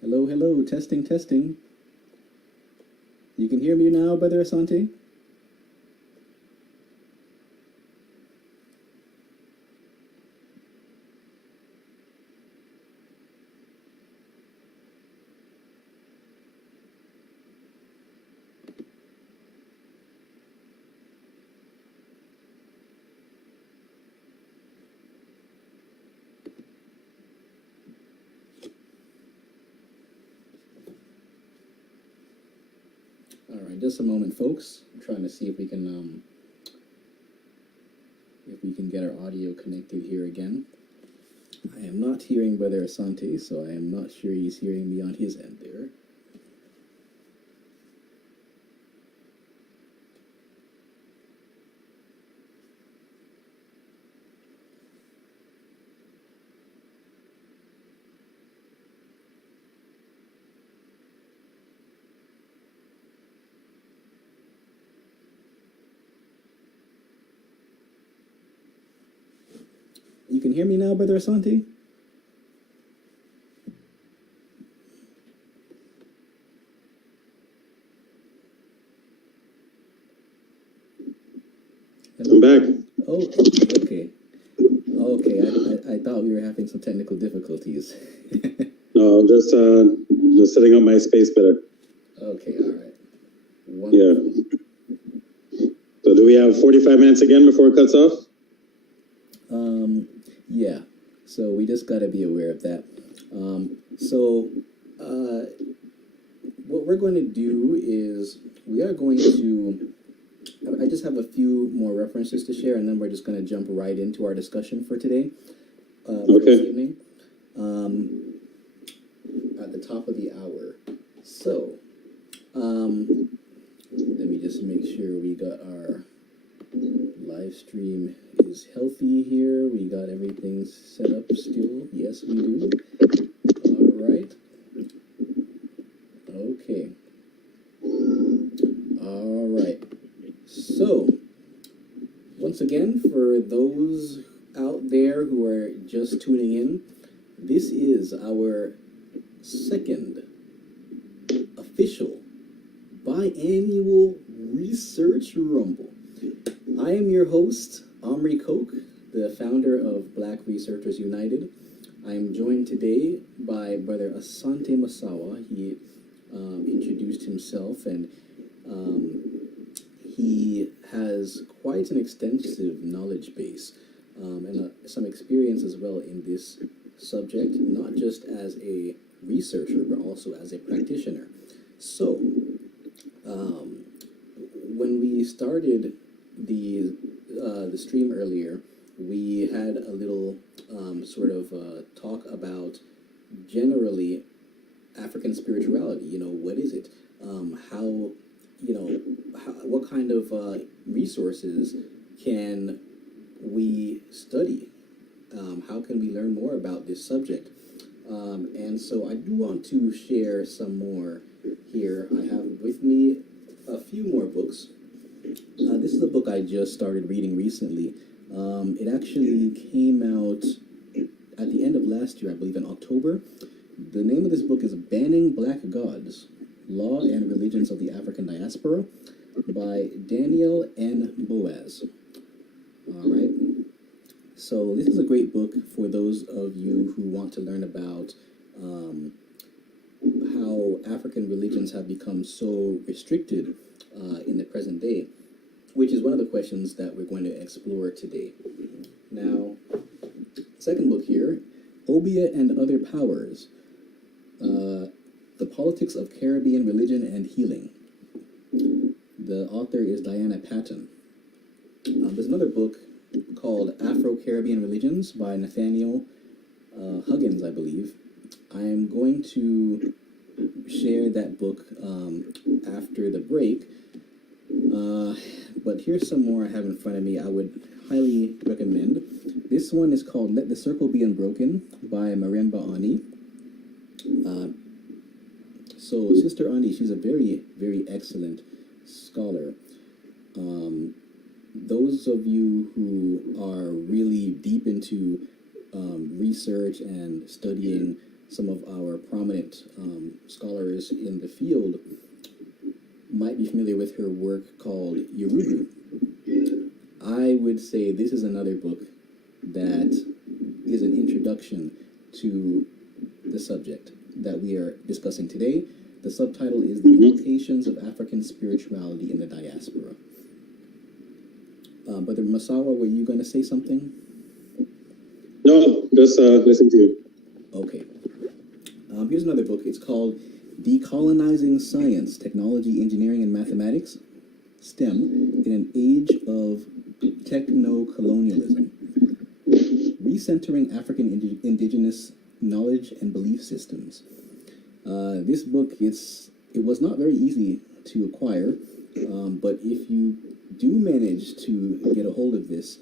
Hello, hello, testing, testing. You can hear me now, Brother Asante? All right, just a moment, folks. I'm trying to see if we can get our audio connected here again. I am not hearing Brother Asante, so I am not sure he's hearing me on his end there. You can hear me now, Brother Asante? I'm back. Oh, okay. Okay, I thought we were having some technical difficulties. No, just setting up my space better. Okay, all right. Yeah. So do we have 45 minutes again before it cuts off? Yeah. So we just got to be aware of that. What we're going to do is we are going to. I just have a few more references to share, and then we're just going to jump right into our discussion for today. For this evening. At the top of the hour. So, let me just make sure we got our live stream is healthy here. We got everything set up still. Yes, we do. All right. Okay. All right. So, once again, for those out there who are just tuning in, this is our second official biannual research rumble. I am your host, Omri Koch, the founder of Black Researchers United. I am joined today by Brother Asante Masawa. He introduced himself, and he has quite an extensive knowledge base and some experience as well in this subject, not just as a researcher, but also as a practitioner. So, when we started the stream earlier, we had a little talk about generally African spirituality. You know, what is it? What kind of resources can we study? How can we learn more about this subject? And so I do want to share some more here. I have with me a few more books. This is a book I just started reading recently. It actually came out at the end of last year, I believe in October. The name of this book is Banning Black Gods, Law and Religions of the African Diaspora by Daniel N. Boaz. All right. So this is a great book for those of you who want to learn about how African religions have become so restricted in the present day, which is one of the questions that we're going to explore today. Now, second book here, Obia and Other Powers, The Politics of Caribbean Religion and Healing. The author is Diana Patton. There's another book called Afro-Caribbean Religions by Nathaniel Huggins, I believe. I'm going to share that book after the break. But here's some more I have in front of me I would highly recommend. This one is called Let the Circle Be Unbroken by Maremba Ani. So Sister Ani, she's a very, very excellent scholar. Those of you who are really deep into research and studying some of our prominent scholars in the field might be familiar with her work called Yorubu. I would say this is another book that is an introduction to the subject that we are discussing today. The subtitle is The Implications of African Spirituality in the Diaspora. Brother Masawa, were you going to say something? No, just listen to you. Okay. Here's another book. It's called Decolonizing Science, Technology, Engineering, and Mathematics, STEM, in an Age of Techno-Colonialism. Recentering African indigenous knowledge and belief systems. This book, it was not very easy to acquire, but if you do manage to get a hold of this,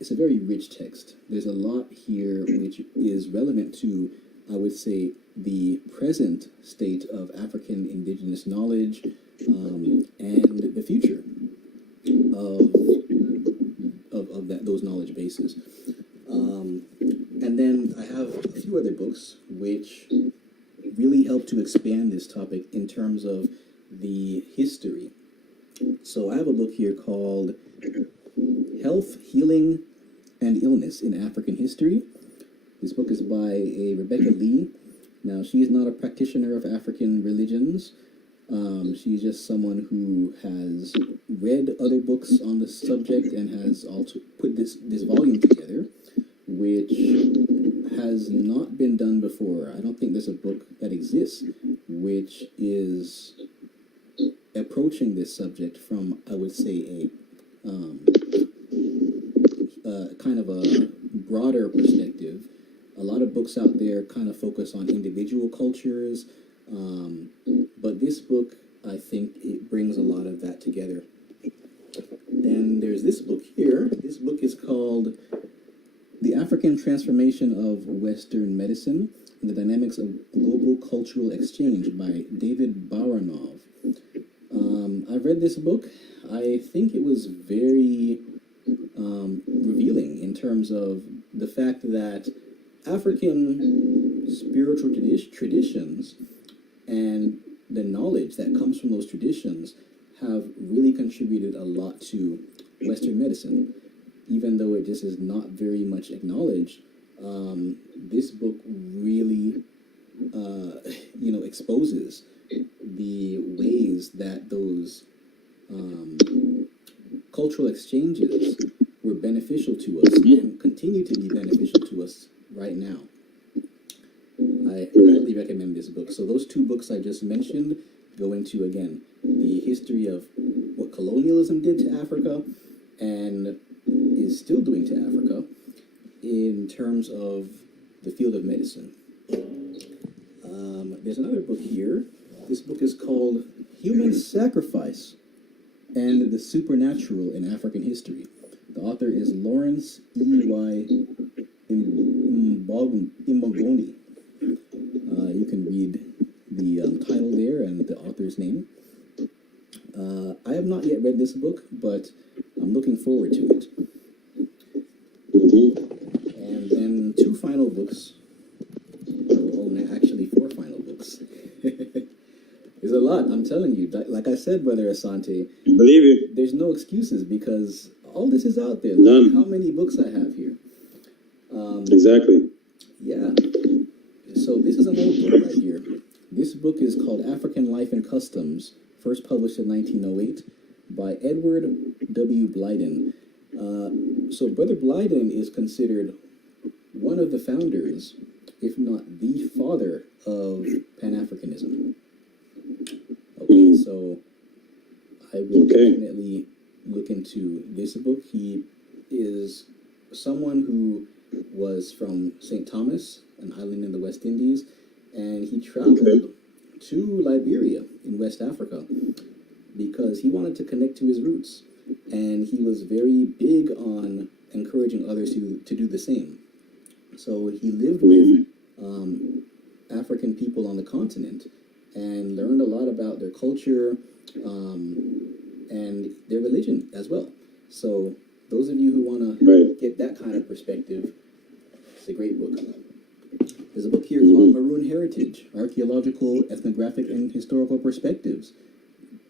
it's a very rich text. There's a lot here which is relevant to, I would say, the present state of African indigenous knowledge and the future of those knowledge bases. And then I have a few other books which really help to expand this topic in terms of the history. So I have a book here called Health, Healing, and Illness in African History. This book is by a Rebecca Lee. Now, she is not a practitioner of African religions. She's just someone who has read other books on the subject and has also put this volume together, which has not been done before. I don't think there's a book that exists which is approaching this subject from, I would say, a kind of a broader perspective. A lot of books out there kind of focus on individual cultures, but this book, I think, it brings a lot of that together. Then there's this book here. This book is called The African Transformation of Western Medicine and the Dynamics of Global Cultural Exchange by David Baranov. I've read this book. I think it was very revealing in terms of the fact that African spiritual traditions and the knowledge that comes from those traditions have really contributed a lot to Western medicine. Even though it just is not very much acknowledged, this book really, exposes the ways that those cultural exchanges were beneficial to us and continue to be beneficial to us right now. I highly recommend this book. So those two books I just mentioned go into, again, the history of what colonialism did to Africa and is still doing to Africa in terms of the field of medicine. There's another book here. This book is called Human Sacrifice and the Supernatural in African History. The author is Lawrence E.Y. Imbogoni. You can read the title there and the author's name. I have not yet read this book, but I'm looking forward to it. And then two final books. Actually, four final books. There's a lot, I'm telling you. Like I said, Brother Asante, Believe you. there's no excuses because all this is out there. None. Look how many books I have here. Exactly. Yeah. So this is an old book right here. This book is called African Life and Customs, first published in 1908 by Edward W. Blyden. So Brother Blyden is considered one of the founders, if not the father, of Pan-Africanism. Okay, so I will definitely look into this book. He is someone who was from St. Thomas, an island in the West Indies, and he traveled to Liberia in West Africa because he wanted to connect to his roots, and he was very big on encouraging others to do the same. So he lived with African people on the continent and learned a lot about their culture and their religion as well. So those of you who want to get that kind of perspective, it's a great book. There's a book here called Maroon Heritage, Archaeological, Ethnographic, and Historical Perspectives.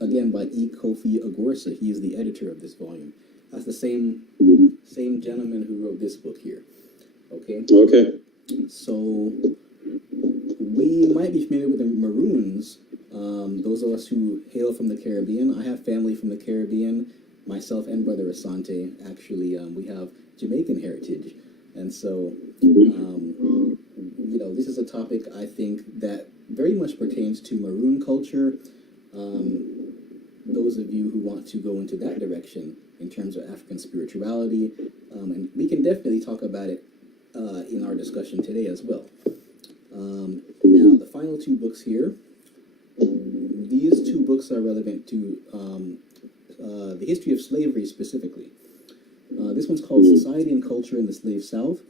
Again, by E. Kofi Agorsa. He is the editor of this volume. That's the same gentleman who wrote this book here. Okay? Okay. So we might be familiar with the Maroons. Those of us who hail from the Caribbean. I have family from the Caribbean. Myself and Brother Asante, actually, we have Jamaican heritage. And so, you know, this is a topic I think that very much pertains to Maroon culture. Those of you who want to go into that direction in terms of African spirituality, and we can definitely talk about it in our discussion today as well. Now, the final two books here, these two books are relevant to the history of slavery specifically. This one's called Society and Culture in the Slave South.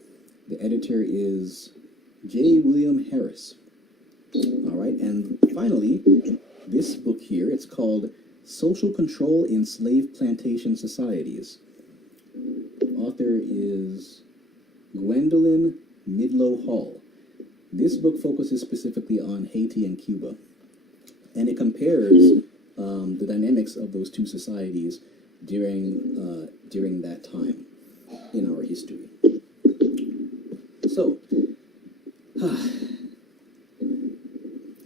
The editor is J. William Harris. All right, and finally, this book here, it's called Social Control in Slave Plantation Societies. Author is Gwendolyn Midlow Hall. This book focuses specifically on Haiti and Cuba, and it compares the dynamics of those two societies during that time in our history. So,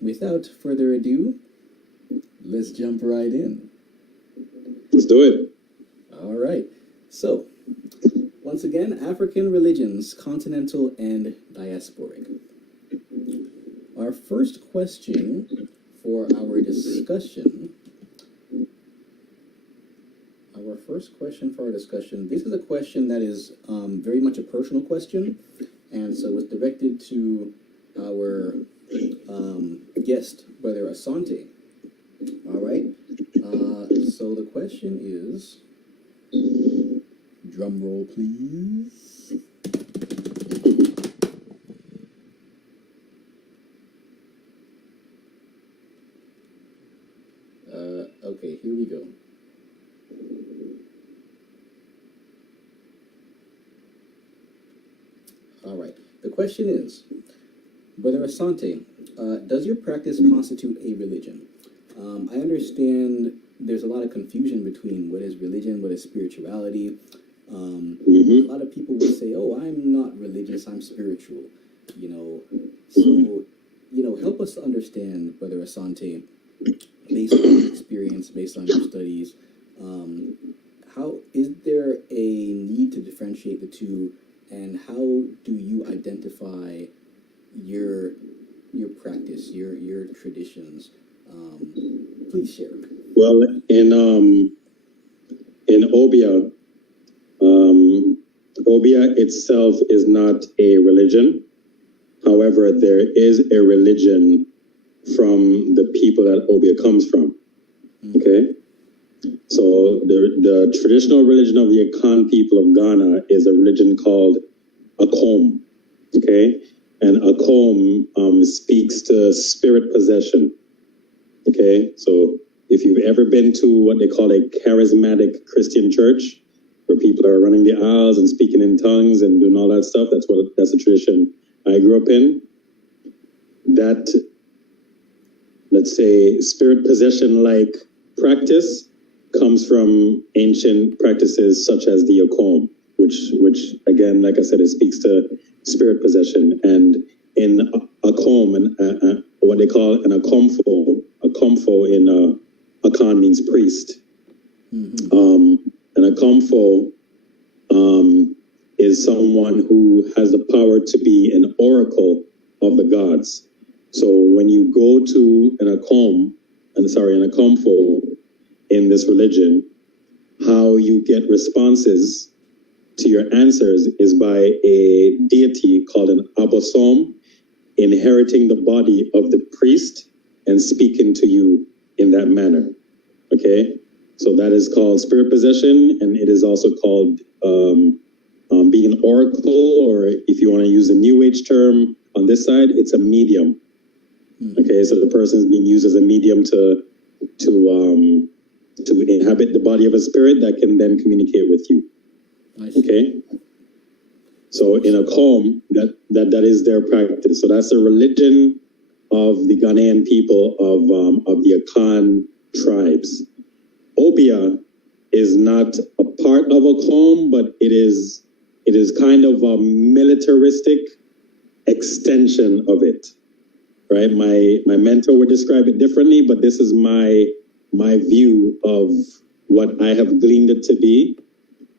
without further ado, let's jump right in. Let's do it. All right. So, once again, African religions, continental and diasporic. Our first question for our discussion. This is a question that is very much a personal question, and so it's directed to our guest, Brother Asante. All right. So the question is, drum roll, please. Okay, here we go. All right. The question is, Brother Asante, does your practice constitute a religion? I understand there's a lot of confusion between what is religion, what is spirituality. A lot of people will say, oh, I'm not religious, I'm spiritual. You know, so, you know, help us understand, Brother Asante, based on your experience, based on your studies, how is there a need to differentiate the two, and how do you identify your practice, your traditions? Please share. Well, in Obia, Obia itself is not a religion. However, there is a religion from the people that Obia comes from. Okay? So the traditional religion of the Akan people of Ghana is a religion called Akom. Okay? And Akom speaks to spirit possession. Okay? So if you've ever been to what they call a charismatic Christian church, where people are running the aisles and speaking in tongues and doing all that stuff, that's a tradition I grew up in. That, let's say, spirit possession-like practice comes from ancient practices such as the Akom, which again, like I said, it speaks to spirit possession. And in Akom, and what they call an Akomfo in Akan means priest. An Akomfo is someone who has the power to be an oracle of the gods. So when you go to an Akomfo in this religion, how you get responses to your answers is by a deity called an abosom inheriting the body of the priest and speaking to you in that manner. Okay? So that is called spirit possession, and it is also called being an oracle, or if you want to use a new age term on this side, it's a medium. Okay, so the person is being used as a medium to inhabit the body of a spirit that can then communicate with you. Okay, so in a calm, that is their practice. So that's the religion of the Ghanaian people of the Akan tribes. Obia is not a part of a calm, but it is kind of a militaristic extension of it. Right, my mentor would describe it differently, but this is my view of what I have gleaned it to be,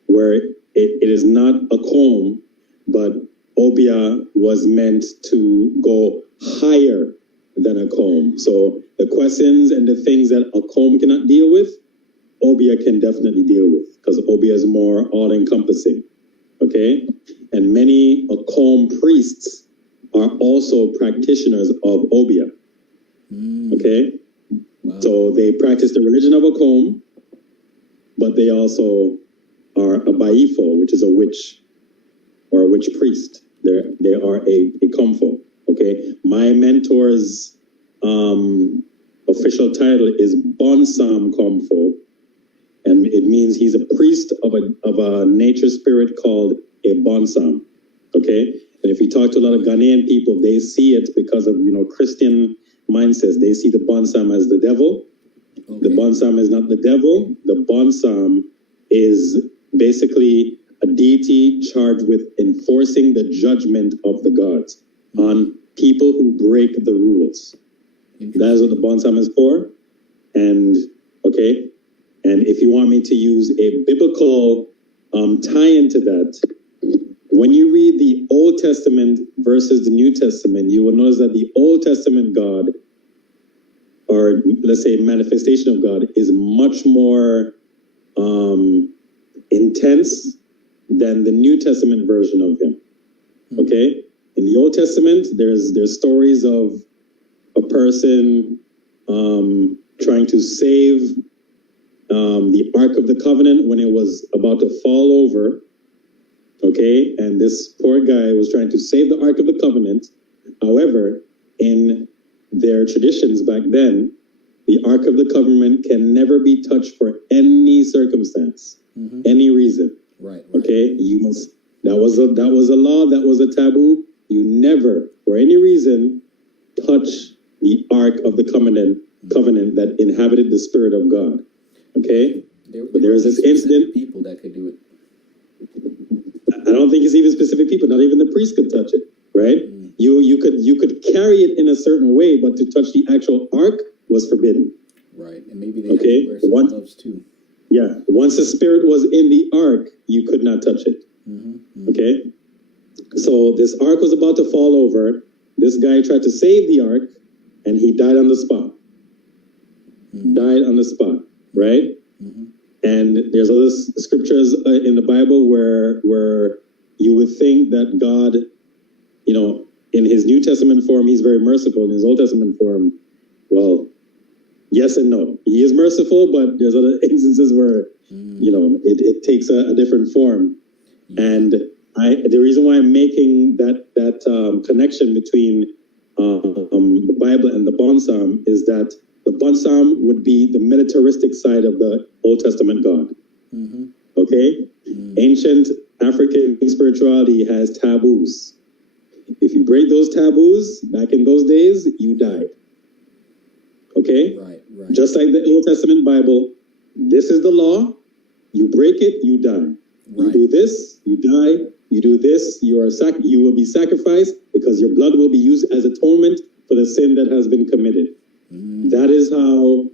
where it is not a comb, but Obia was meant to go higher than a comb. So the questions and the things that a comb cannot deal with, Obia can definitely deal with, because Obia is more all-encompassing. Okay, and many Akom priests are also practitioners of Obia. Okay? Wow. So they practice the religion of Akom, but they also are a Baifo, which is a witch, or a witch priest. They are a Komfo. Okay? My mentor's official title is Bonsam Komfo, and it means he's a priest of a nature spirit called a Bonsam. Okay? And if you talk to a lot of Ghanaian people, they see it because of, Christian mindsets. They see the Bonsam as the devil. Okay. The Bonsam is not the devil. The Bonsam is basically a deity charged with enforcing the judgment of the gods on people who break the rules. That is what the Bonsam is for. And, okay, and if you want me to use a biblical tie-in to that, when you read the Old Testament versus the New Testament, you will notice that the Old Testament God, or let's say manifestation of God, is much more intense than the New Testament version of him. Okay? In the Old Testament, there's stories of a person trying to save the Ark of the Covenant when it was about to fall over. Okay, and this poor guy was trying to save the Ark of the Covenant. However, in their traditions back then, the Ark of the Covenant can never be touched for any circumstance, any reason. Right. Okay, you must. That was a law. That was a taboo. You never, for any reason, touch the Ark of the Covenant that inhabited the Spirit of God. Okay, but there was this incident. People that could do it. I don't think it's even specific people. Not even the priest could touch it, right? You could carry it in a certain way, but to touch the actual ark was forbidden. Right, and maybe they had to wear some gloves too. Yeah, once the spirit was in the ark, you could not touch it. Okay, so this ark was about to fall over. This guy tried to save the ark, and he died on the spot. Died on the spot, right? And there's other scriptures in the Bible where you would think that God, in his New Testament form, he's very merciful. In his Old Testament form, well, yes and no. He is merciful, but there's other instances where, it takes a different form. And the reason why I'm making that connection between the Bible and the Bonsam is that the Bonsam would be the militaristic side of the Old Testament God. Okay? Ancient African spirituality has taboos. If you break those taboos, back in those days, you died. Okay? Right. Just like the Old Testament Bible, this is the law. You break it, you die. You Right. do this, you die. You do this, you will be sacrificed because your blood will be used as atonement for the sin that has been committed. That is how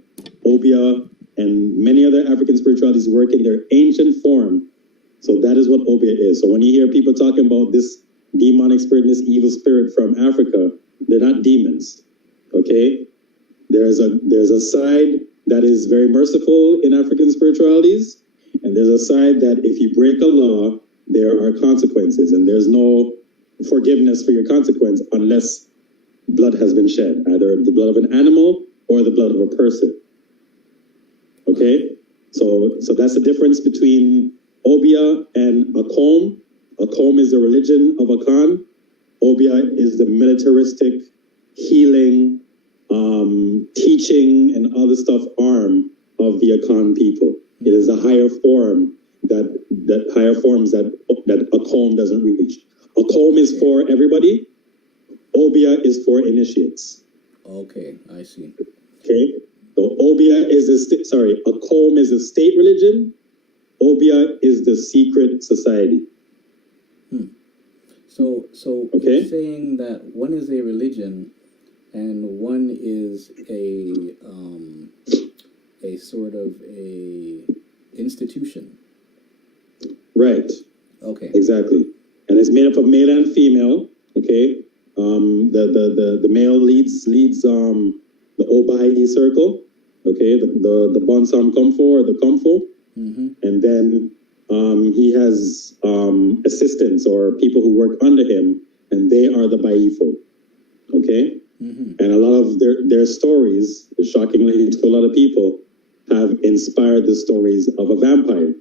Obia and many other African spiritualities work in their ancient form. So that is what Obia is. So when you hear people talking about this demonic spirit, this evil spirit from Africa, they're not demons. Okay? There's a side that is very merciful in African spiritualities, and there's a side that if you break a law, there are consequences, and there's no forgiveness for your consequence unless blood has been shed, either the blood of an animal or the blood of a person. Okay? So that's the difference between Obia and Akom. Akom is the religion of Akan. Obia is the militaristic, healing, teaching, and other stuff arm of the Akan people. It is a higher form that higher forms that Akom doesn't reach. Akom is for everybody. Obia is for initiates. Okay, I see. Okay, so Obia is Akom is a state religion. Obia is the secret society. So Okay. you're saying that one is a religion and one is a sort of a institution. Right. Okay. Exactly. And it's made up of male and female. Okay. The male leads the Obai circle. Okay. The Bonsam Komfo or the Komfo. And then he has assistants or people who work under him, and they are the Baifo. Okay. And a lot of their stories, shockingly to a lot of people, have inspired the stories of a vampire.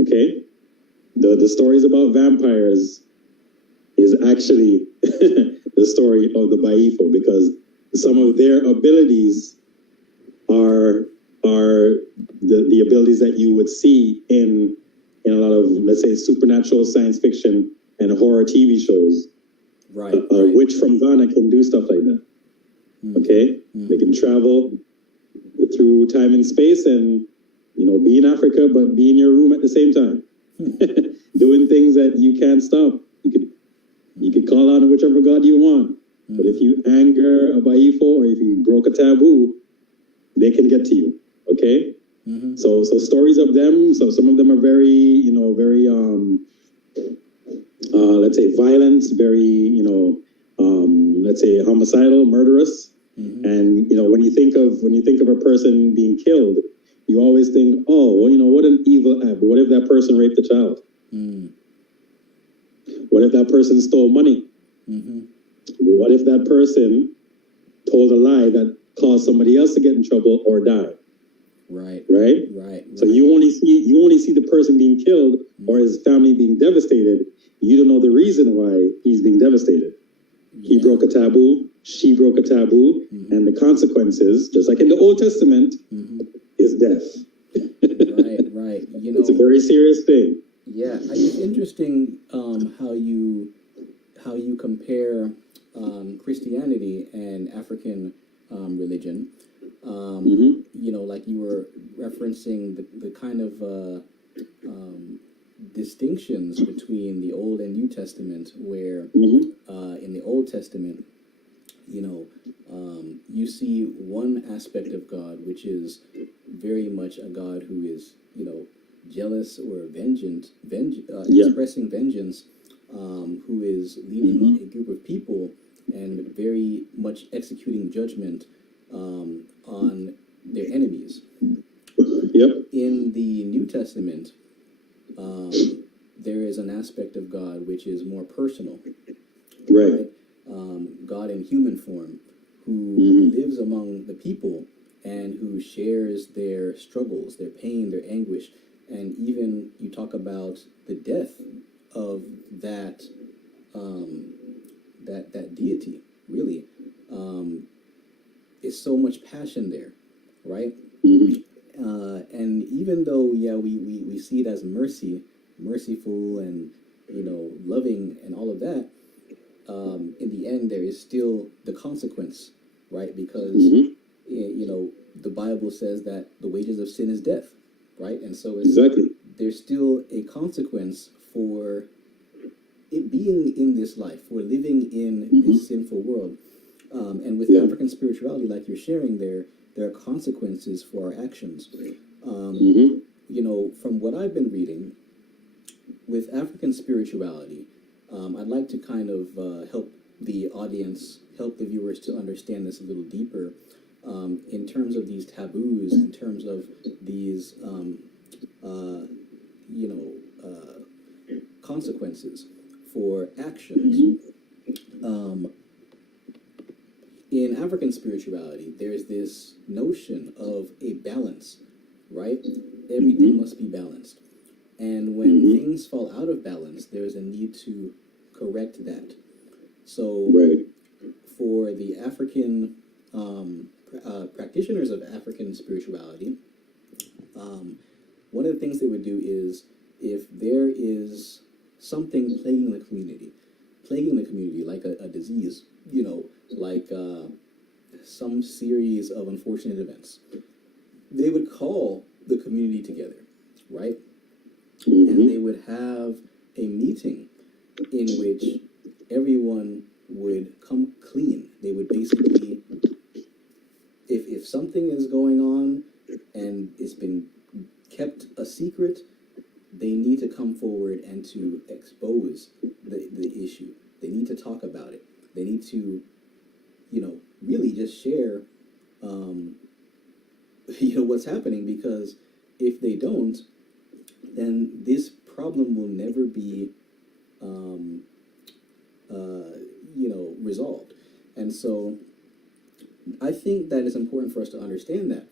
Okay. The stories about vampires is actually the story of the Baifo, because some of their abilities are the abilities that you would see in a lot of, let's say, supernatural science fiction and horror TV shows. Right. A witch from Ghana can do stuff like that. Okay? They can travel through time and space and, be in Africa, but be in your room at the same time. Doing things that you can't stop. You could call on whichever god you want. But if you anger a Baifo or if you broke a taboo, they can get to you. Okay? So stories of them, so some of them are very, let's say violent, very, let's say homicidal, murderous. And, when you think of a person being killed, you always think, oh, well, what an evil act. But what if that person raped a child? What if that person stole money? What if that person told a lie that caused somebody else to get in trouble or die? Right. So you only see the person being killed or his family being devastated. You don't know the reason why he's being devastated. He broke a taboo. She broke a taboo, and the consequences, just like in the Old Testament, is death. Right. It's a very serious thing. Yeah, it's interesting how you compare Christianity and African religion. Like you were referencing the kind of distinctions between the Old and New Testament, where in the Old Testament, you see one aspect of God, which is very much a God who is, jealous or expressing vengeance, who is leading a group of people and very much executing judgment on their enemies. Yep. In the New Testament, there is an aspect of God which is more personal. Right. God in human form, who lives among the people and who shares their struggles, their pain, their anguish. And even you talk about the death of that that deity, really. Is so much passion there, right? And even though, we see it as merciful and, loving and all of that, in the end, there is still the consequence, right? Because, the Bible says that the wages of sin is death. right? And so Exactly. there's still a consequence for it being in this life, for living in this sinful world. And with African spirituality, like you're sharing there are consequences for our actions. You know, from what I've been reading, with African spirituality, I'd like to kind of help the audience, help the viewers to understand this a little deeper in terms of these taboos, in terms of these, consequences for actions. In African spirituality, there's this notion of a balance, right? Everything must be balanced. And when things fall out of balance, there's a need to correct that. So, for the African practitioners of African spirituality, one of the things they would do is if there is something plaguing the community like a disease, you know, like some series of unfortunate events, they would call the community together, right? And they would have a meeting in which everyone would come clean. They would basically, if something is going on and it's been kept a secret, they need to come forward and to expose the issue. They need to talk about it. They need to, you know, really just share, what's happening, because if they don't, then this problem will never be, resolved. And so I think that it's important for us to understand that.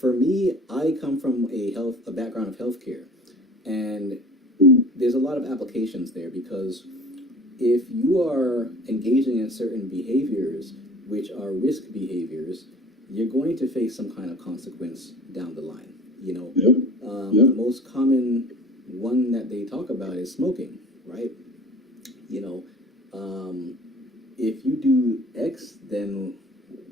For me, I come from a background of healthcare, and there's a lot of applications there, because if you are engaging in certain behaviors which are risk behaviors, you're going to face some kind of consequence down the line. You know, the most common one that they talk about is smoking, right? You know, if you do X, then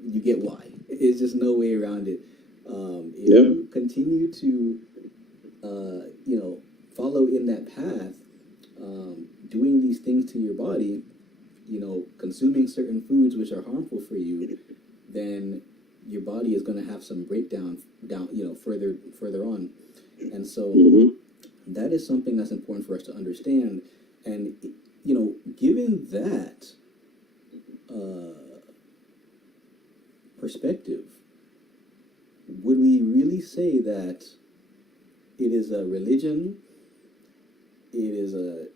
you get Y. It's just no way around it. If you continue to, follow in that path, doing these things to your body, you know, consuming certain foods which are harmful for you, then your body is going to have some breakdown further on. And so that is something that's important for us to understand. And, you know, given that perspective, would we really say that it is a religion? It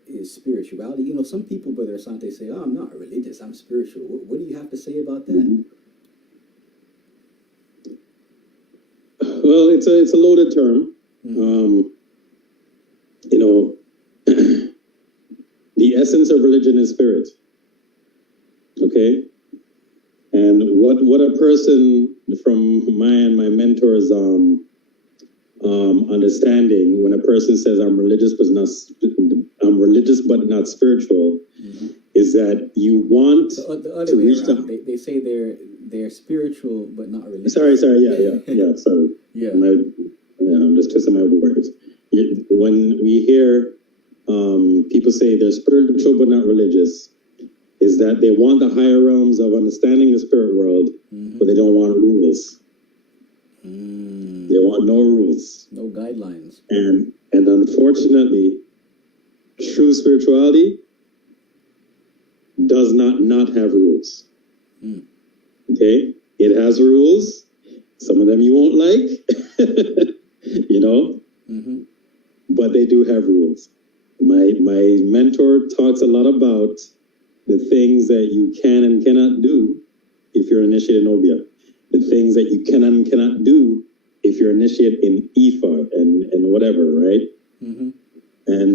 is spirituality. You know, some people, Brother Asante, say, "Oh, I'm not religious. I'm spiritual." What do you have to say about that? Well, it's a loaded term. You know, the essence of religion is spirit. Okay, and what a person from my mentor's understanding, when a person says I'm religious but not spiritual, is that you want the other to way reach around. the. They say they're spiritual but not religious. Sorry, sorry, sorry. Yeah. I'm just twisting my words. When we hear people say they're spiritual but not religious, is that they want the higher realms of understanding the spirit world, but they don't want rules. They want no rules, no guidelines, and unfortunately, true spirituality does not have rules. Okay, it has rules. Some of them you won't like, you know, but they do have rules. My mentor talks a lot about the things that you can and cannot do if you're initiated in Obia, the things that you can and cannot do if you're initiated in Ifa and whatever, right? And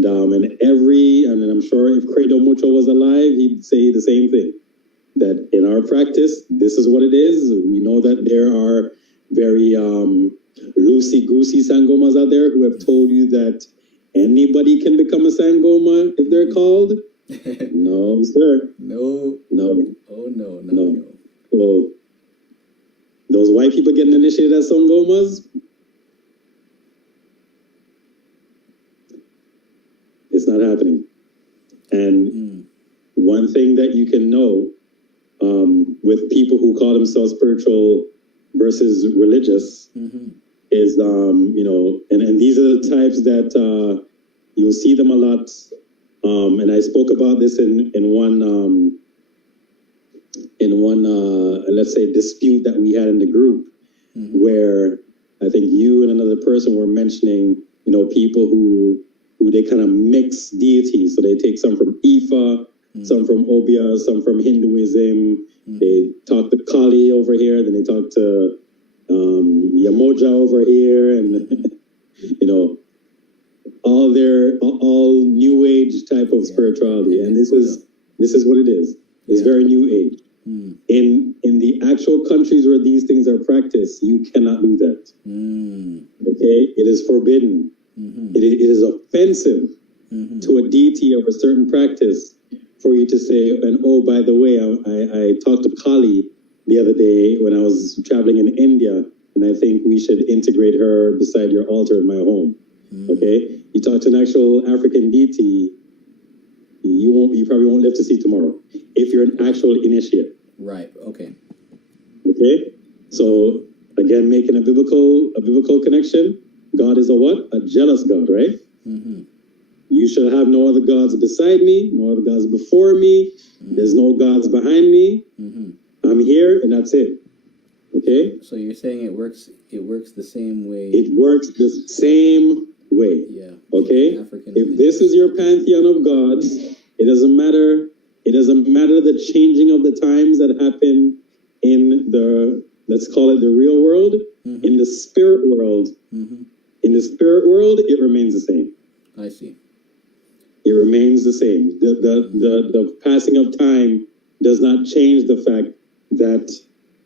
I'm sure if Credo Mucho was alive, he'd say the same thing. That in our practice, this is what it is. We know that there are very loosey-goosey sangomas out there who have told you that anybody can become a sangoma if they're called. No, sir. No. No. Oh, no. So those white people getting initiated as Sangomas, it's not happening. And one thing that you can know with people who call themselves spiritual versus religious is, and these are the types that you'll see them a lot. And I spoke about this in one let's say dispute that we had in the group, where I think you and another person were mentioning, people who they kind of mix deities. So they take some from Ifa, some from Obia, some from Hinduism. They talk to Kali over here, then they talk to Yamoja over here, and all new age type of spirituality. And this is what it is. It's very new age. In the actual countries where these things are practiced, you cannot do that. Okay, it is forbidden. It is offensive to a deity of a certain practice for you to say, and oh, by the way, I talked to Kali the other day when I was traveling in India, and I think we should integrate her beside your altar in my home. Okay, you talk to an actual African deity, you probably won't live to see tomorrow if you're an actual initiate. Right. Okay. Okay. So again, making a biblical connection. God is a what? A jealous God, right? You shall have no other gods beside me, no other gods before me. There's no gods behind me. I'm here, and that's it. Okay. So you're saying it works the same way. It works the same way. Yeah. Okay. African If this is your pantheon of gods, it doesn't matter. It doesn't matter the changing of the times that happen in the, let's call it the real world, in the spirit world. In the spirit world, it remains the same. I see. It remains the same. The passing of time does not change the fact that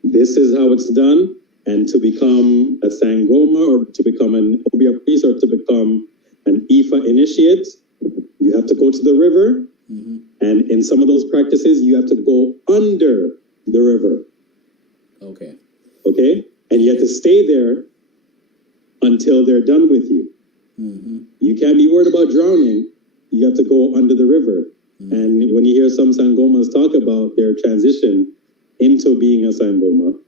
this is how it's done, and to become a Sangoma or to become an Obia priest or to become an Ifa initiate, you have to go to the river, and in some of those practices, you have to go under the river. Okay. Okay? And you have to stay there until they're done with you. You can't be worried about drowning. You have to go under the river. And when you hear some Sangomas talk about their transition into being a Sangoma,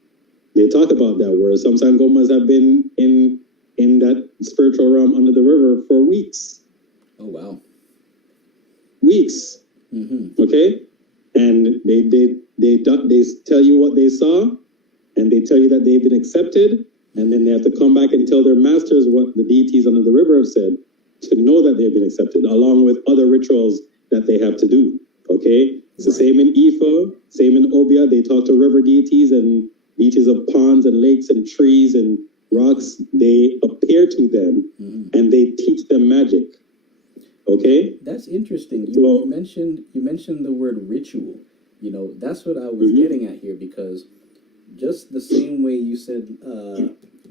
they talk about that, where some Sangomas have been in that spiritual realm under the river for weeks. Oh, wow. Weeks. Okay? And they tell you what they saw, and they tell you that they've been accepted, and then they have to come back and tell their masters what the deities under the river have said to know that they've been accepted, along with other rituals that they have to do. Okay? It's the same in Ifa, same in Obia. They talk to river deities and deities of ponds and lakes and trees and rocks. They appear to them and they teach them magic. Okay? That's interesting. You mentioned the word ritual. That's what I was getting at here, because just the same way you said,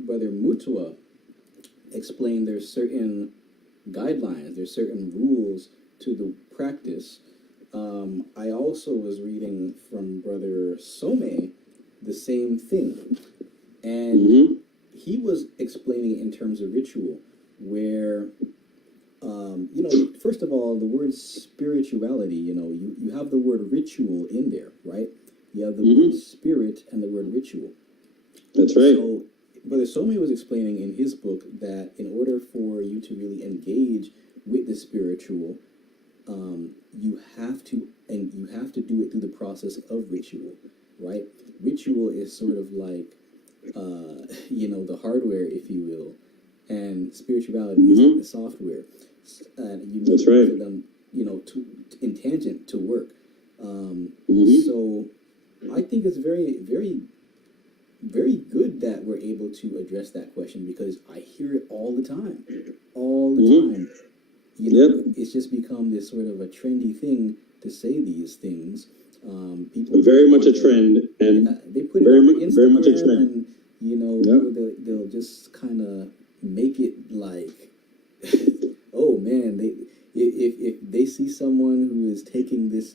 Brother Mutua explained there's certain guidelines, there's certain rules to the practice. I also was reading from Brother Some the same thing. And he was explaining in terms of ritual, where, first of all, the word spirituality, you have the word ritual in there, right? You have the word spirit and the word ritual. That's right. So Brother Some was explaining in his book that in order for you to really engage with the spiritual, you have to do it through the process of ritual, right? Ritual is sort of like, the hardware, if you will, and spirituality is like the software. And That's right. For them, in tangent to work. So I think it's very, very, very good that we're able to address that question, because I hear it all the time. Time. It's just become this sort of a trendy thing to say these things. People very much a trend, and they put it very, on much, very much a trend. And they'll just kind of make it like, oh man, if they see someone who is taking this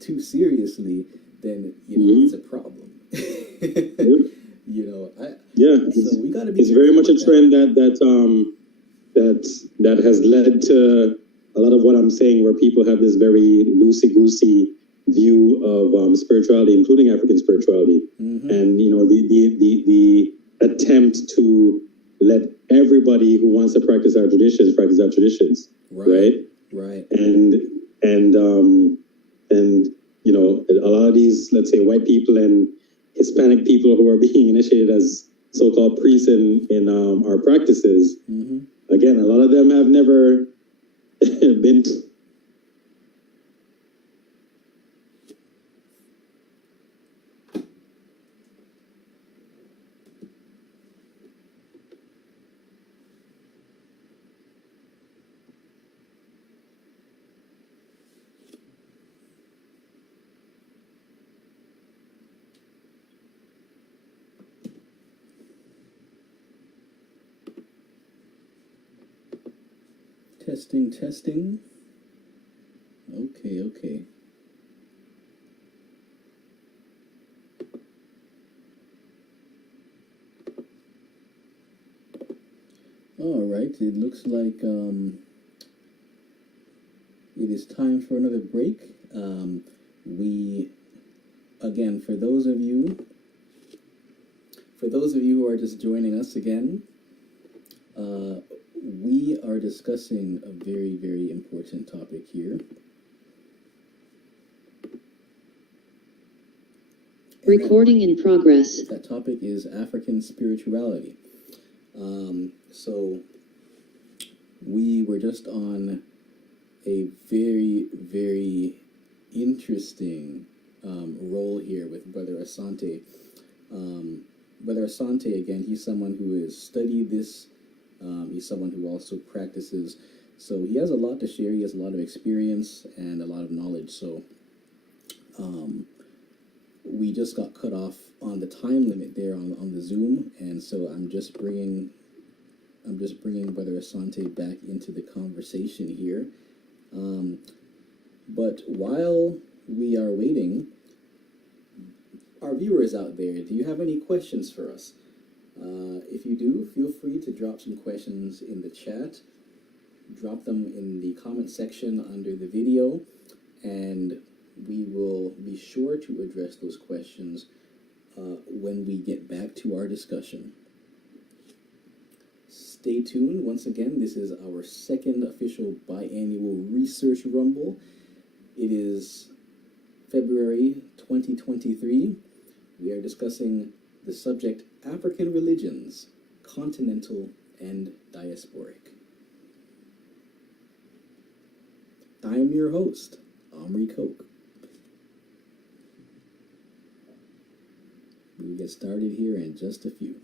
too seriously, then it's a problem. You know, Yeah, so we got to be. it's very much a careful trend that has led to a lot of what I'm saying, where people have this very loosey goosey view of spirituality, including African spirituality, and you know the attempt to let everybody who wants to practice our traditions practice our traditions, right? Right. And you know, a lot of these, let's say, white people and Hispanic people who are being initiated as so-called priests in our practices. Again, a lot of them have never been. Testing. Okay. All right. It looks like it is time for another break. We again, for those of you who are just joining us again, we are discussing a very, very important topic here. Recording in progress. That topic is African spirituality. So we were just on a very, very interesting role here with Brother Asante. Brother Asante, again, he's someone who has studied this. He's someone who also practices. So he has a lot to share. He has a lot of experience and a lot of knowledge. So we just got cut off on the time limit there on the Zoom, and so I'm just bringing Brother Asante back into the conversation here. But while we are waiting, our viewers out there, do you have any questions for us? If you do, feel free to drop some questions in the chat. Drop them in the comment section under the video, and we will be sure to address those questions when we get back to our discussion. Stay tuned. Once again, this is our second official biannual research rumble. It is February 2023. We are discussing the subject African religions, Continental and Diasporic. I am your host, Omri Koch. We'll get started here in just a few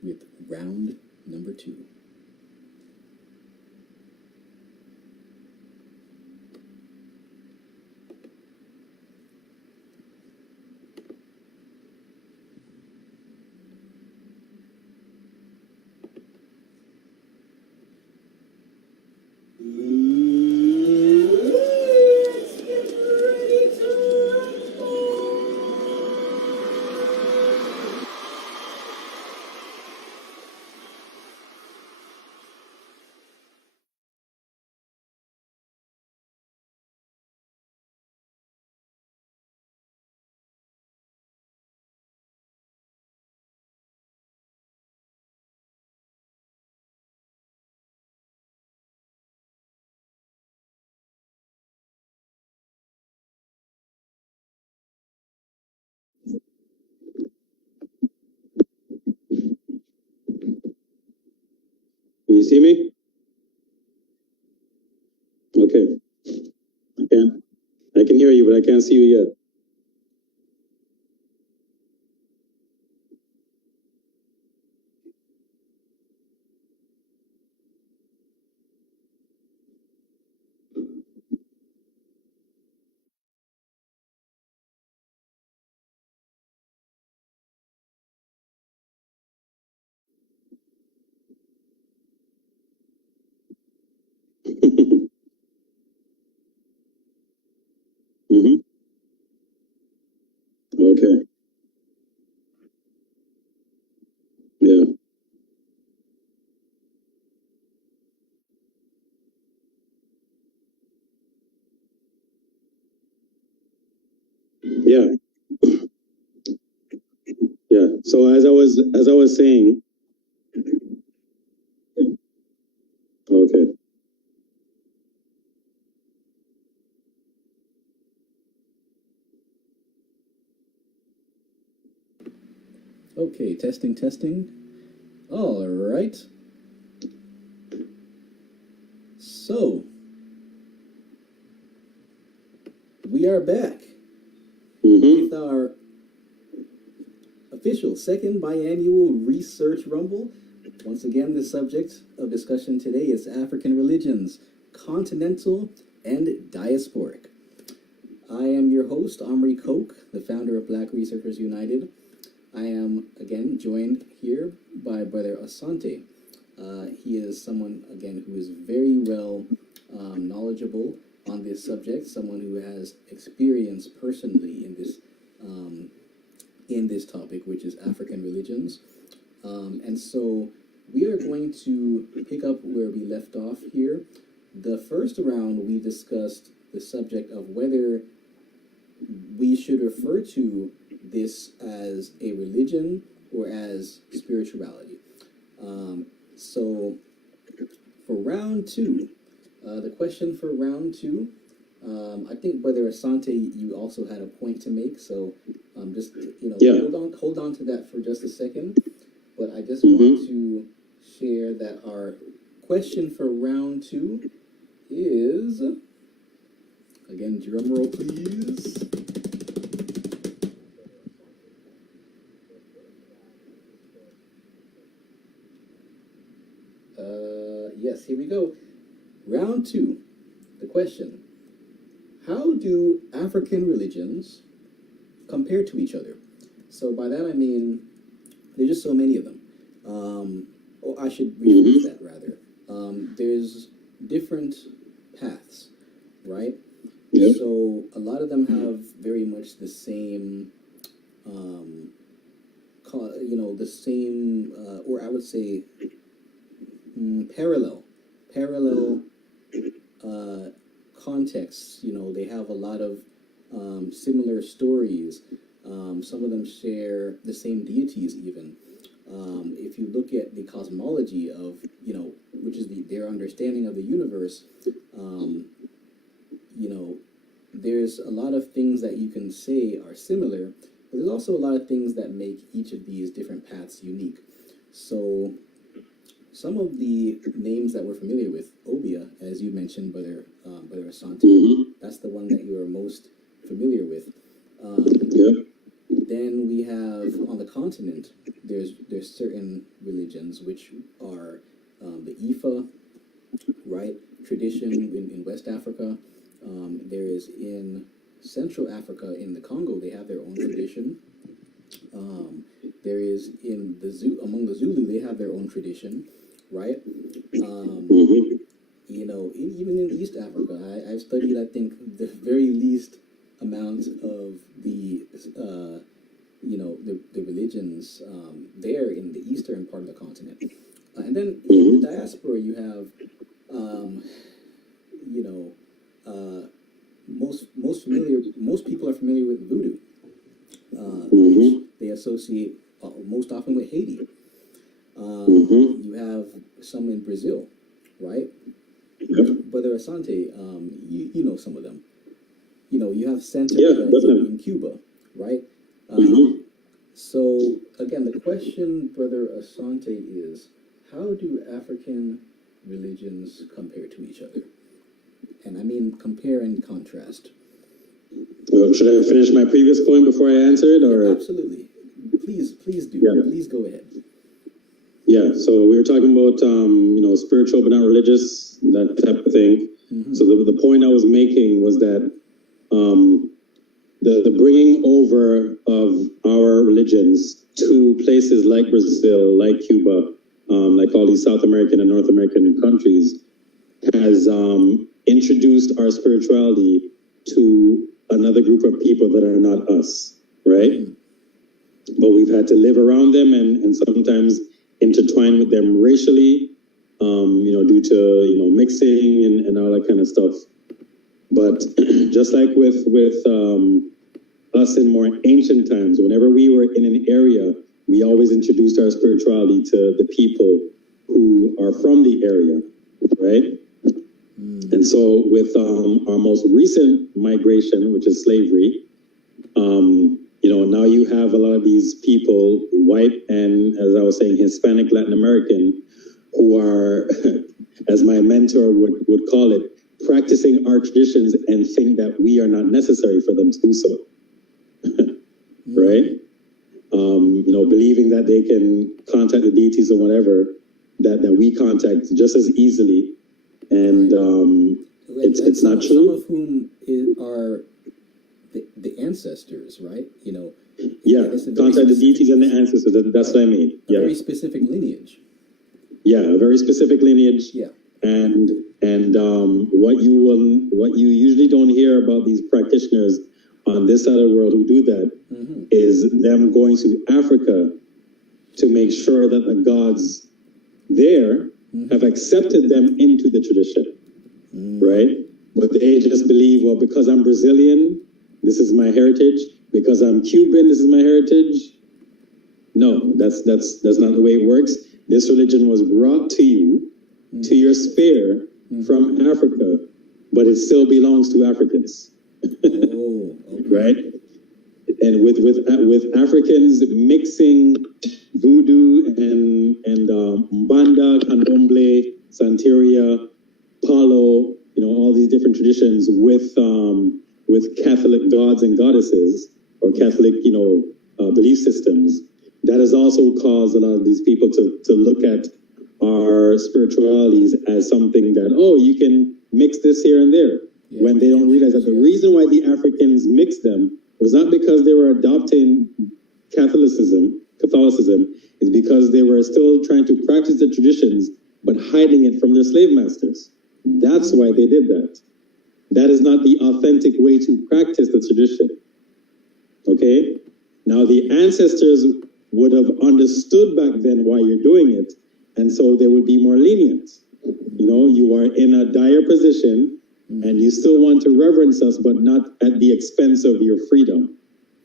with round number 2. Do you see me? Okay. I can hear you, but I can't see you yet. Yeah, yeah. So as I was saying, okay. Okay, testing, testing. All right. So, we are back with our official second biannual research rumble. Once again, the subject of discussion today is African religions, continental and diasporic. I am your host, Omri Koch, the founder of Black Researchers United. I am again joined here by Brother Asante. He is someone, again, who is very well knowledgeable on this subject, someone who has experience personally in this topic, which is African religions. And so we are going to pick up where we left off here. The first round, we discussed the subject of whether we should refer to this as a religion or as spirituality. So for round two, the question for round two, I think Brother Asante, you also had a point to make. So just hold on to that for just a second. But I just want to share that our question for round two is, again, drum roll please. Yes, here we go. Round two. The question: how do African religions compare to each other? So by that I mean there's just so many of them. Or I should rephrase that rather. There's different paths, right? Yep. So a lot of them have very much the same, the same, or I would say parallel contexts. They have a lot of similar stories. Some of them share the same deities even. If you look at the cosmology of, which is their understanding of the universe, there's a lot of things that you can say are similar, but there's also a lot of things that make each of these different paths unique. So some of the names that we're familiar with, Obia, as you mentioned, Brother Asante, that's the one that you are most familiar with. Then we have on the continent, there's certain religions which are the Ifa, right? Tradition in West Africa. There is in Central Africa, in the Congo, they have their own tradition. There is in among the Zulu, they have their own tradition, right? Even in East Africa, I've studied, I think, the very least amount of the religions there in the eastern part of the continent. And then in the diaspora, you have, most people are familiar with voodoo, which they associate most often with Haiti. You have some in Brazil, right? Brother Asante, you know some of them. You have Santa in Cuba, right? So again, the question, Brother Asante, is how do African religions compare to each other? And I mean compare and contrast. Should I finish my previous point before I answer it, or? Absolutely. Please do. Yeah. Please go ahead. Yeah, so we were talking about, spiritual but not religious, that type of thing. So the point I was making was that the bringing over of our religions to places like Brazil, like Cuba, like all these South American and North American countries has introduced our spirituality to another group of people that are not us, right? But we've had to live around them and sometimes intertwine with them racially, due to, mixing and all that kind of stuff. But just like with us in more ancient times, whenever we were in an area, we always introduced our spirituality to the people who are from the area, right? And so with our most recent migration, which is slavery, now you have a lot of these people, white and, as I was saying, Hispanic, Latin American, who are, as my mentor would call it, practicing our traditions and think that we are not necessary for them to do so. Right? Believing that they can contact the deities or whatever that we contact just as easily. And it's not true. Some of whom are the ancestors, right? Yeah, contact the deities and the ancestors. That's what I mean. A very specific lineage. Yeah, a very specific lineage. Yeah. And what you usually don't hear about these practitioners on this side of the world who do that is them going to Africa to make sure that the gods there have accepted them into the tradition, right? But they just believe, well, because I'm Brazilian, this is my heritage. Because I'm Cuban, this is my heritage. No, that's not the way it works. This religion was brought to you, to your sphere from Africa, but it still belongs to Africans. Oh, okay. Right? And with Africans mixing voodoo and Mbanda, Candomblé, Santeria, Palo, all these different traditions with Catholic gods and goddesses or Catholic, belief systems, that has also caused a lot of these people to look at our spiritualities as something that, you can mix this here and there, when they don't realize that the reason why the Africans mixed them was not because they were adopting Catholicism, is because they were still trying to practice the traditions, but hiding it from their slave masters. That's why they did that. That is not the authentic way to practice the tradition. Okay? Now, the ancestors would have understood back then why you're doing it, and so they would be more lenient. You are in a dire position, and you still want to reverence us, but not at the expense of your freedom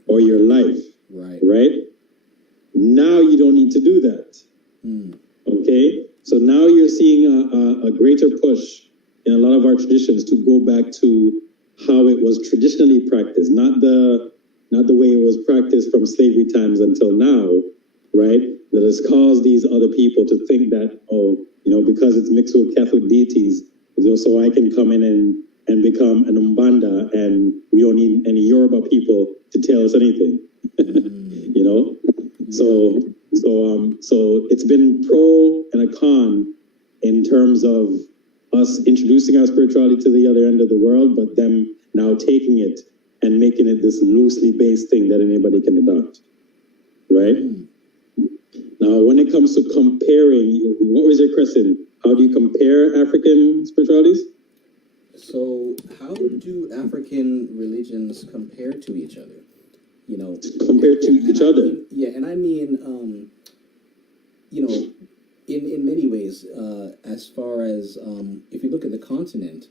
or your life. Right? Now you don't need to do that. Okay? So now you're seeing a greater push in a lot of our traditions to go back to how it was traditionally practiced, not the way it was practiced from slavery times until now, right? That has caused these other people to think that, because it's mixed with Catholic deities, so I can come in and become an Umbanda, and we don't need any Yoruba people to tell us anything, So it's been pro and a con in terms of us introducing our spirituality to the other end of the world, but them now taking it and making it this loosely based thing that anybody can adopt, right? Now, when it comes to comparing, what was your question? How do you compare African spiritualities? So, how do African religions compare to each other? Compared to each other? And I mean, in many ways, as far as if you look at the continent,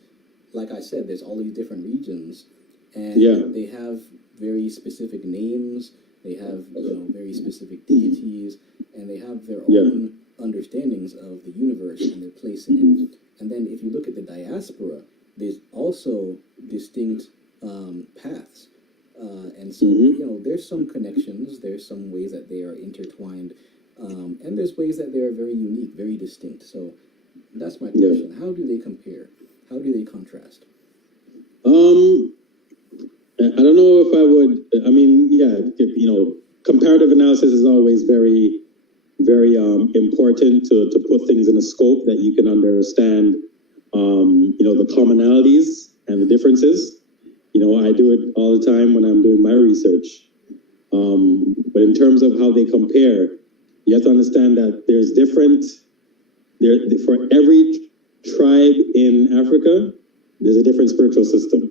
like I said, there's all these different regions, and they have very specific names. They have very specific deities, and they have their own understandings of the universe and their place in it. And then if you look at the diaspora, there's also distinct paths. And so, there's some connections, there's some ways that they are intertwined, and there's ways that they are very unique, very distinct. So that's my question. How do they compare? How do they contrast? I don't know if I would, comparative analysis is always very, very important to put things in a scope that you can understand, the commonalities and the differences. I do it all the time when I'm doing my research. But in terms of how they compare, you have to understand that for every tribe in Africa, there's a different spiritual system.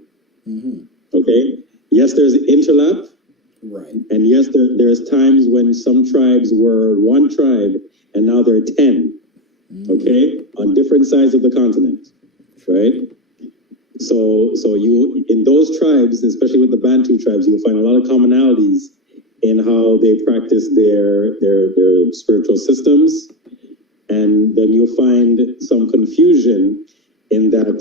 Okay? Yes, there's interlap. Right. And yes, there's times when some tribes were one tribe and now there are 10. Okay? On different sides of the continent. Right? So you, in those tribes, especially with the Bantu tribes, you'll find a lot of commonalities in how they practice their spiritual systems, and then you'll find some confusion in that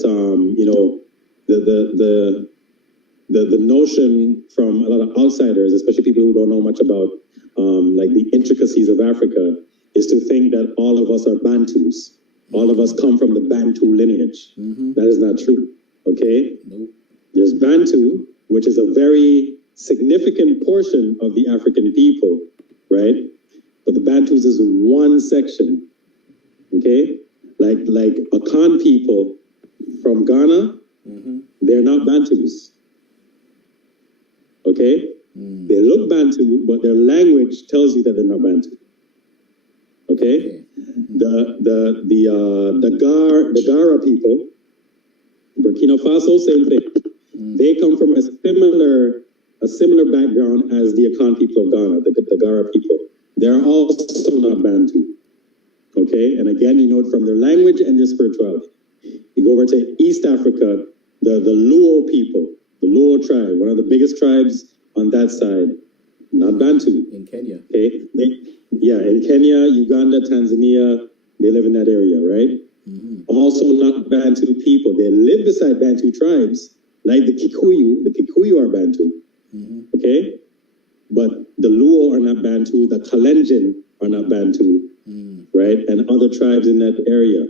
the notion from a lot of outsiders, especially people who don't know much about like the intricacies of Africa, is to think that all of us are Bantus. All of us come from the Bantu lineage. Mm-hmm. That is not true. Okay? Nope. There's Bantu, which is a very significant portion of the African people, right? But the Bantus is one section. Okay? Like Akan people from Ghana, Mm-hmm. they're not Bantus. Okay? Mm. They look Bantu, but their language tells you that they're not Bantu. Okay? The Gara people, Burkina Faso, same thing. Mm. They come from a similar background as the Akan people of Ghana, the Gara people. They're also not Bantu. Okay? And again, you know it from their language and their spirituality. You go over to East Africa, the Luo people, the Luo tribe, one of the biggest tribes on that side, not Bantu. In Kenya. Okay? In Kenya, Uganda, Tanzania, they live in that area, right? Mm-hmm. Also not Bantu people. They live beside Bantu tribes, like the Kikuyu. The Kikuyu are Bantu. Mm-hmm. Okay? But the Luo are not Bantu, the Kalenjin are not Bantu, right? And other tribes in that area.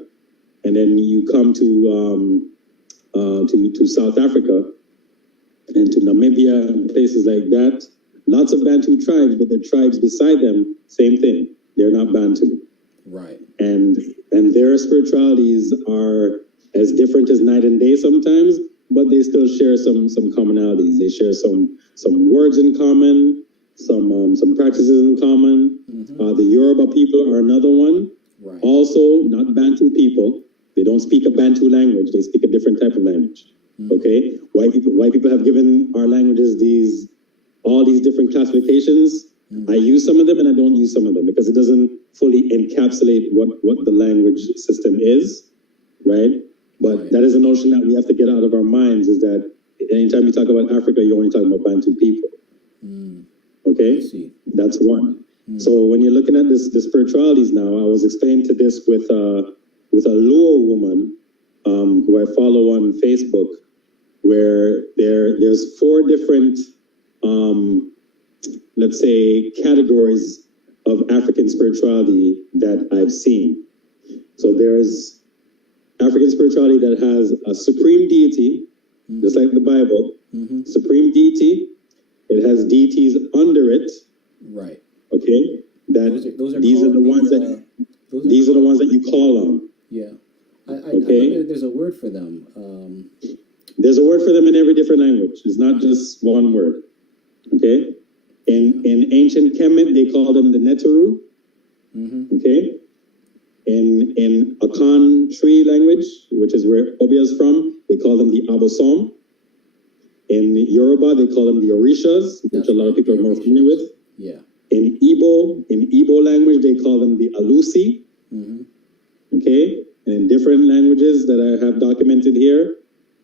And then you come to South Africa and to Namibia and places like that. Lots of Bantu tribes, but the tribes beside them, same thing. They're not Bantu. Right. And their spiritualities are as different as night and day sometimes, but they still share some commonalities. They share some words in common, some practices in common. Mm-hmm. The Yoruba people are another one. Right. Also, not Bantu people. They don't speak a Bantu language. They speak a different type of language. Mm-hmm. Okay? White people have given our languages all these different classifications. Mm-hmm. I use some of them and I don't use some of them because it doesn't fully encapsulate what the language system is, right? But that is a notion that we have to get out of our minds, is that anytime you talk about Africa, you're only talking about Bantu people. Mm. Okay? I see. That's one. Mm. So when you're looking at the spiritualities now, I was explaining to this with a Luo woman who I follow on Facebook, where there's 4 different let's say categories of African spirituality that I've seen. So there's African spirituality that has a supreme deity, mm-hmm. just like the Bible, mm-hmm. supreme deity. It has deities under it. Right. Okay. These are the ones that you call on. Yeah. Okay. I know there's a word for them. There's a word for them in every different language. It's not just one word. Okay. In ancient Kemet, they call them the Neteru. Mm-hmm. Okay. In Akan Tree language, which is where Obia is from, they call them the Abosom. In Yoruba, they call them the Orishas, which a lot of people are more familiar with. Yeah. In Igbo language, they call them the Alusi. Mm-hmm. Okay. And in different languages that I have documented here,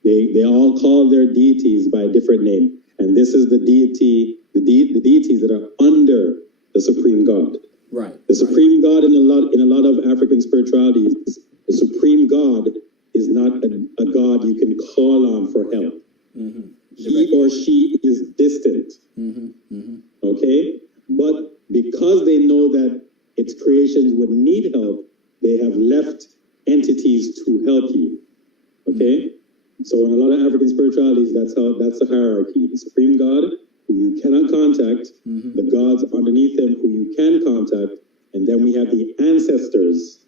they all call their deities by a different name. And this is the deity, the deities that are under the supreme God. Right. The supreme God in a lot of African spiritualities, the supreme God is not a God you can call on for help. Mm-hmm. He or she is distant. Mm-hmm. Mm-hmm. Okay? But because they know that its creations would need help, they have left entities to help you. Okay? So in a lot of African spiritualities, that's the hierarchy. The supreme God, who you cannot contact, mm-hmm. the gods underneath him who you can contact, and then we have the ancestors.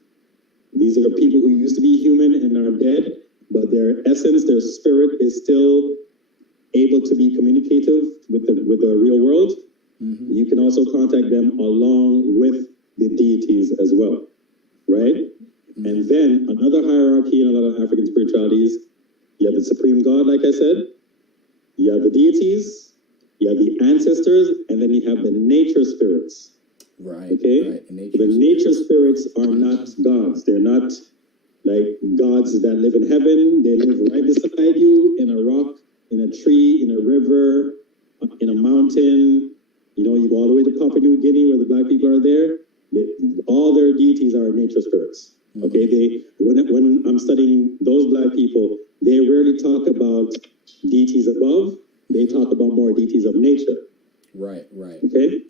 These are people who used to be human and are dead, but their essence, their spirit is still able to be communicative with the real world. Mm-hmm. You can also contact them along with the deities as well, right? Mm-hmm. And then another hierarchy in a lot of African spiritualities, you have the supreme God, like I said, you have the deities, you have the ancestors, and then you have the nature spirits. Right. Okay? Right. The nature spirits are not gods. They're not like gods that live in heaven. They live right beside you in a rock, in a tree, in a river, in a mountain. You know, you go all the way to Papua New Guinea where the black people are there. All their deities are nature spirits. Okay, when I'm studying those black people, they rarely talk about deities above. They talk about more deities of nature. Right, right. Okay,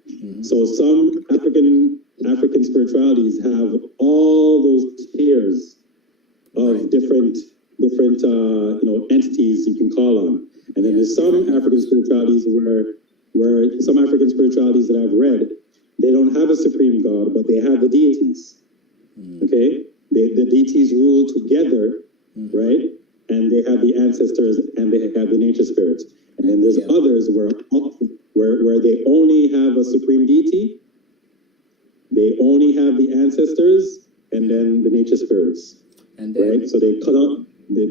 so some African spiritualities have all those tiers of different entities you can call on, and then there's some African spiritualities where some African spiritualities that I've read, they don't have a supreme god, but they have the deities. Okay, the deities rule together, right? And they have the ancestors and they have the nature spirits. And then there's others where they only have a supreme deity, they only have the ancestors, and then the nature spirits. And then, right? So they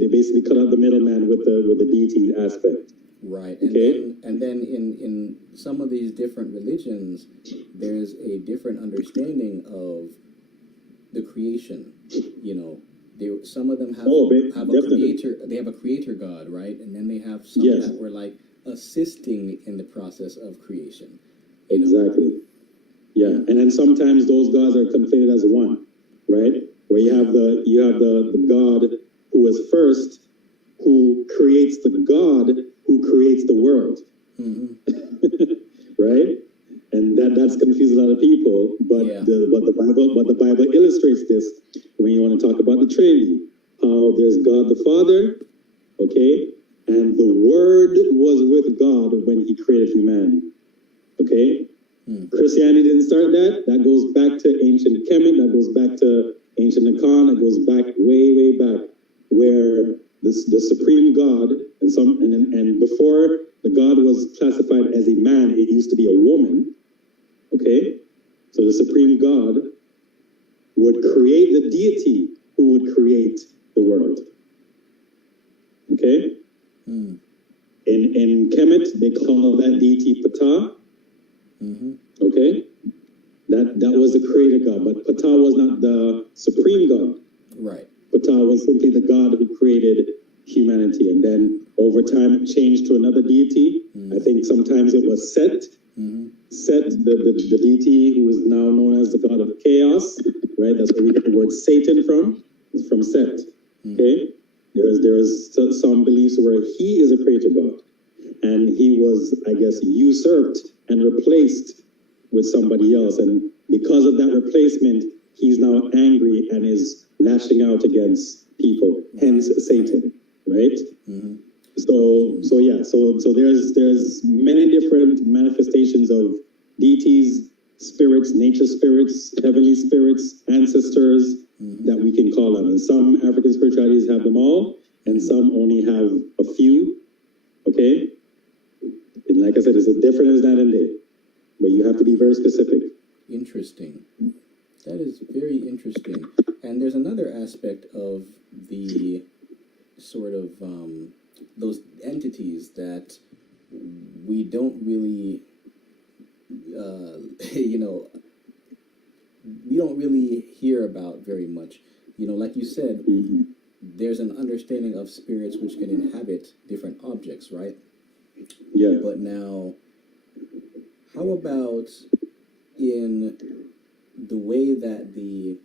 basically cut out the middleman with the deity aspect. Right. And then in some of these different religions, there's a different understanding of the creation. You know, some of them have a creator. They have a creator god, right? And then they have some that were like assisting in the process of creation. Exactly. Yeah, and then sometimes those gods are conflated as one, right? Where you have the god who is first, who creates the god who creates the world, right? And that's confused a lot of people. But the Bible illustrates this when you want to talk about the Trinity, how there's God the Father, okay, and the Word was with God when He created humanity, okay. Christianity didn't start that. That goes back to ancient Kemet. That goes back to ancient Akan. That goes back way back, where the supreme God and before the God was classified as a man, it used to be a woman. Okay, so the supreme God would create the deity who would create the world. Okay, in Kemet they call that deity Ptah. Okay, that was the creator god, but Ptah was not the supreme god. Right. Ptah was simply the god who created humanity, and then over time it changed to another deity. I think sometimes it was Set. Set, the deity who is now known as the god of chaos. Right. That's where we get the word Satan from. It's from Set. Okay. There's some beliefs where he is a creator god, and he was, I guess, usurped and replaced with somebody else. And because of that replacement, he's now angry and is lashing out against people, hence Satan, right? So there's many different manifestations of deities, spirits, nature spirits, heavenly spirits, ancestors that we can call on. And some African spiritualities have them all, and some only have a few, okay? And like I said, it's as different as night and day, but you have to be very specific. Interesting. That is very interesting. And there's another aspect of the sort of those entities that we don't really, we don't really hear about very much. You know, like you said, there's an understanding of spirits which can inhabit different objects, right? Yeah. But now, how about in the way that the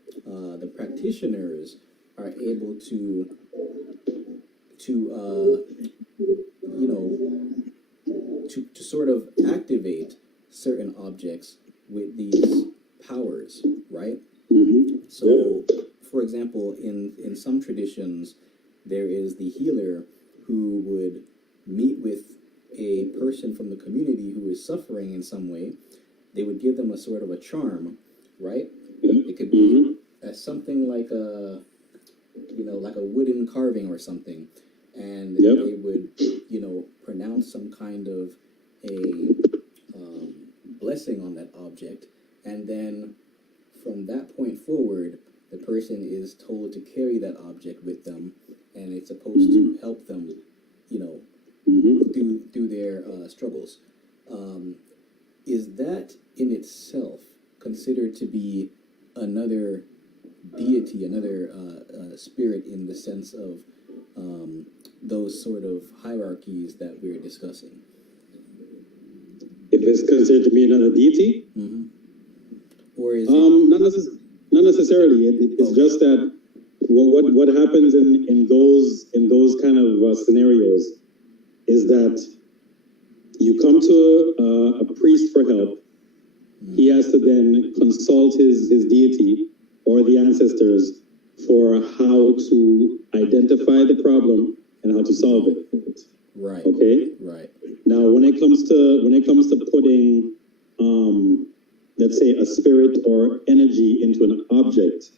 practitioners are able to sort of activate certain objects with these powers, right? So, for example, in some traditions, there is the healer who would meet with a person from the community who is suffering in some way. They would give them a sort of a charm, right? It could be something like like a wooden carving or something, and they would, pronounce some kind of a blessing on that object, and then from that point forward, the person is told to carry that object with them, and it's supposed to help them, do their struggles. Is that in itself considered to be another deity, another spirit in the sense of those sort of hierarchies that we're discussing. If it's considered to be another deity, Or is not necessarily. It's just that what happens in those kind of scenarios is that you come to a priest for help. He has to then consult his deity or the ancestors for how to identify the problem and how to solve it. right? Okay. Right. Now, when it comes to putting, let's say, a spirit or energy into an object,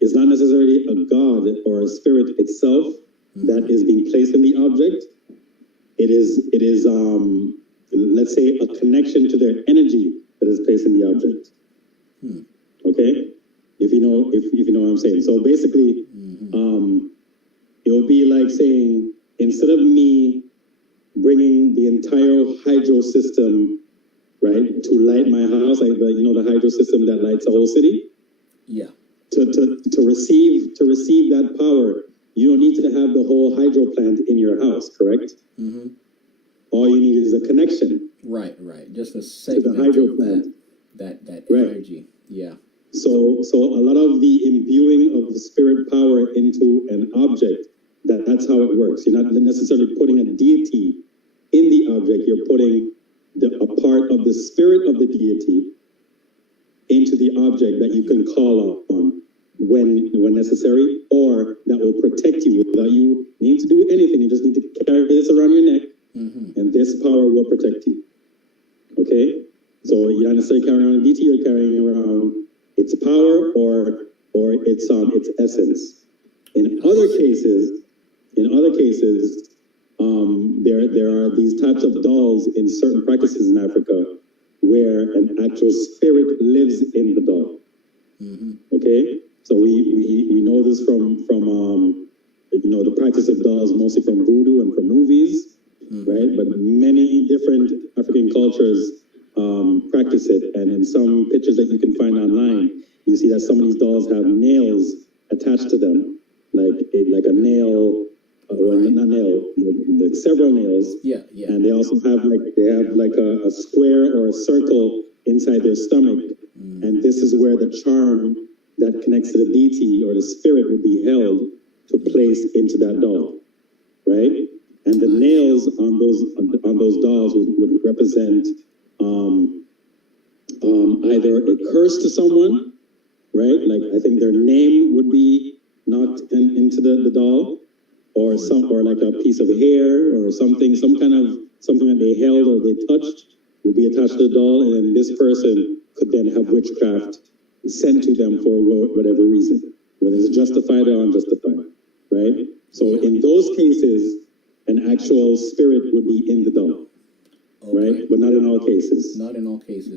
it's not necessarily a god or a spirit itself that is being placed in the object. It is let's say, a connection to their energy that is placed in the object. Okay, if you know what I'm saying. So basically, it would be like saying, instead of me bringing the entire hydro system, right, to light my house, like the hydro system that lights the whole city. Yeah. To receive that power, you don't need to have the whole hydro plant in your house, correct? All you need is a connection. Right. Just a To segment the hydro of plant. that Right. energy. Yeah. So a lot of the imbuing of the spirit power into an object, that's how it works. You're not necessarily putting a deity in the object. You're putting a part of the spirit of the deity into the object that you can call on when necessary, or that will protect you without you needing to do anything. You just need to carry this around your neck, and this power will protect you. Okay? So you're not necessarily carrying around a deity, you're carrying around its power or its essence. In other cases, there are these types of dolls in certain practices in Africa where an actual spirit lives in the doll. Okay, so we know this from the practice of dolls mostly from voodoo and from movies, right? But many different African cultures practice it, and in some pictures that you can find online, you see that some of these dolls have nails attached to them, like a nail, or not nail, like several nails. Yeah. And they also have a square or a circle inside their stomach, and this is where the charm that connects to the deity or the spirit would be held to place into that doll, right? And the nails on those dolls would represent either a curse to someone, right? Like I think their name would be knocked into the doll, or like a piece of hair or something that they held or they touched would be attached to the doll, and then this person could then have witchcraft sent to them for whatever reason, whether it's justified or unjustified, right? So in those cases, an actual spirit would be in the doll, right? But not in all cases. Not in all cases.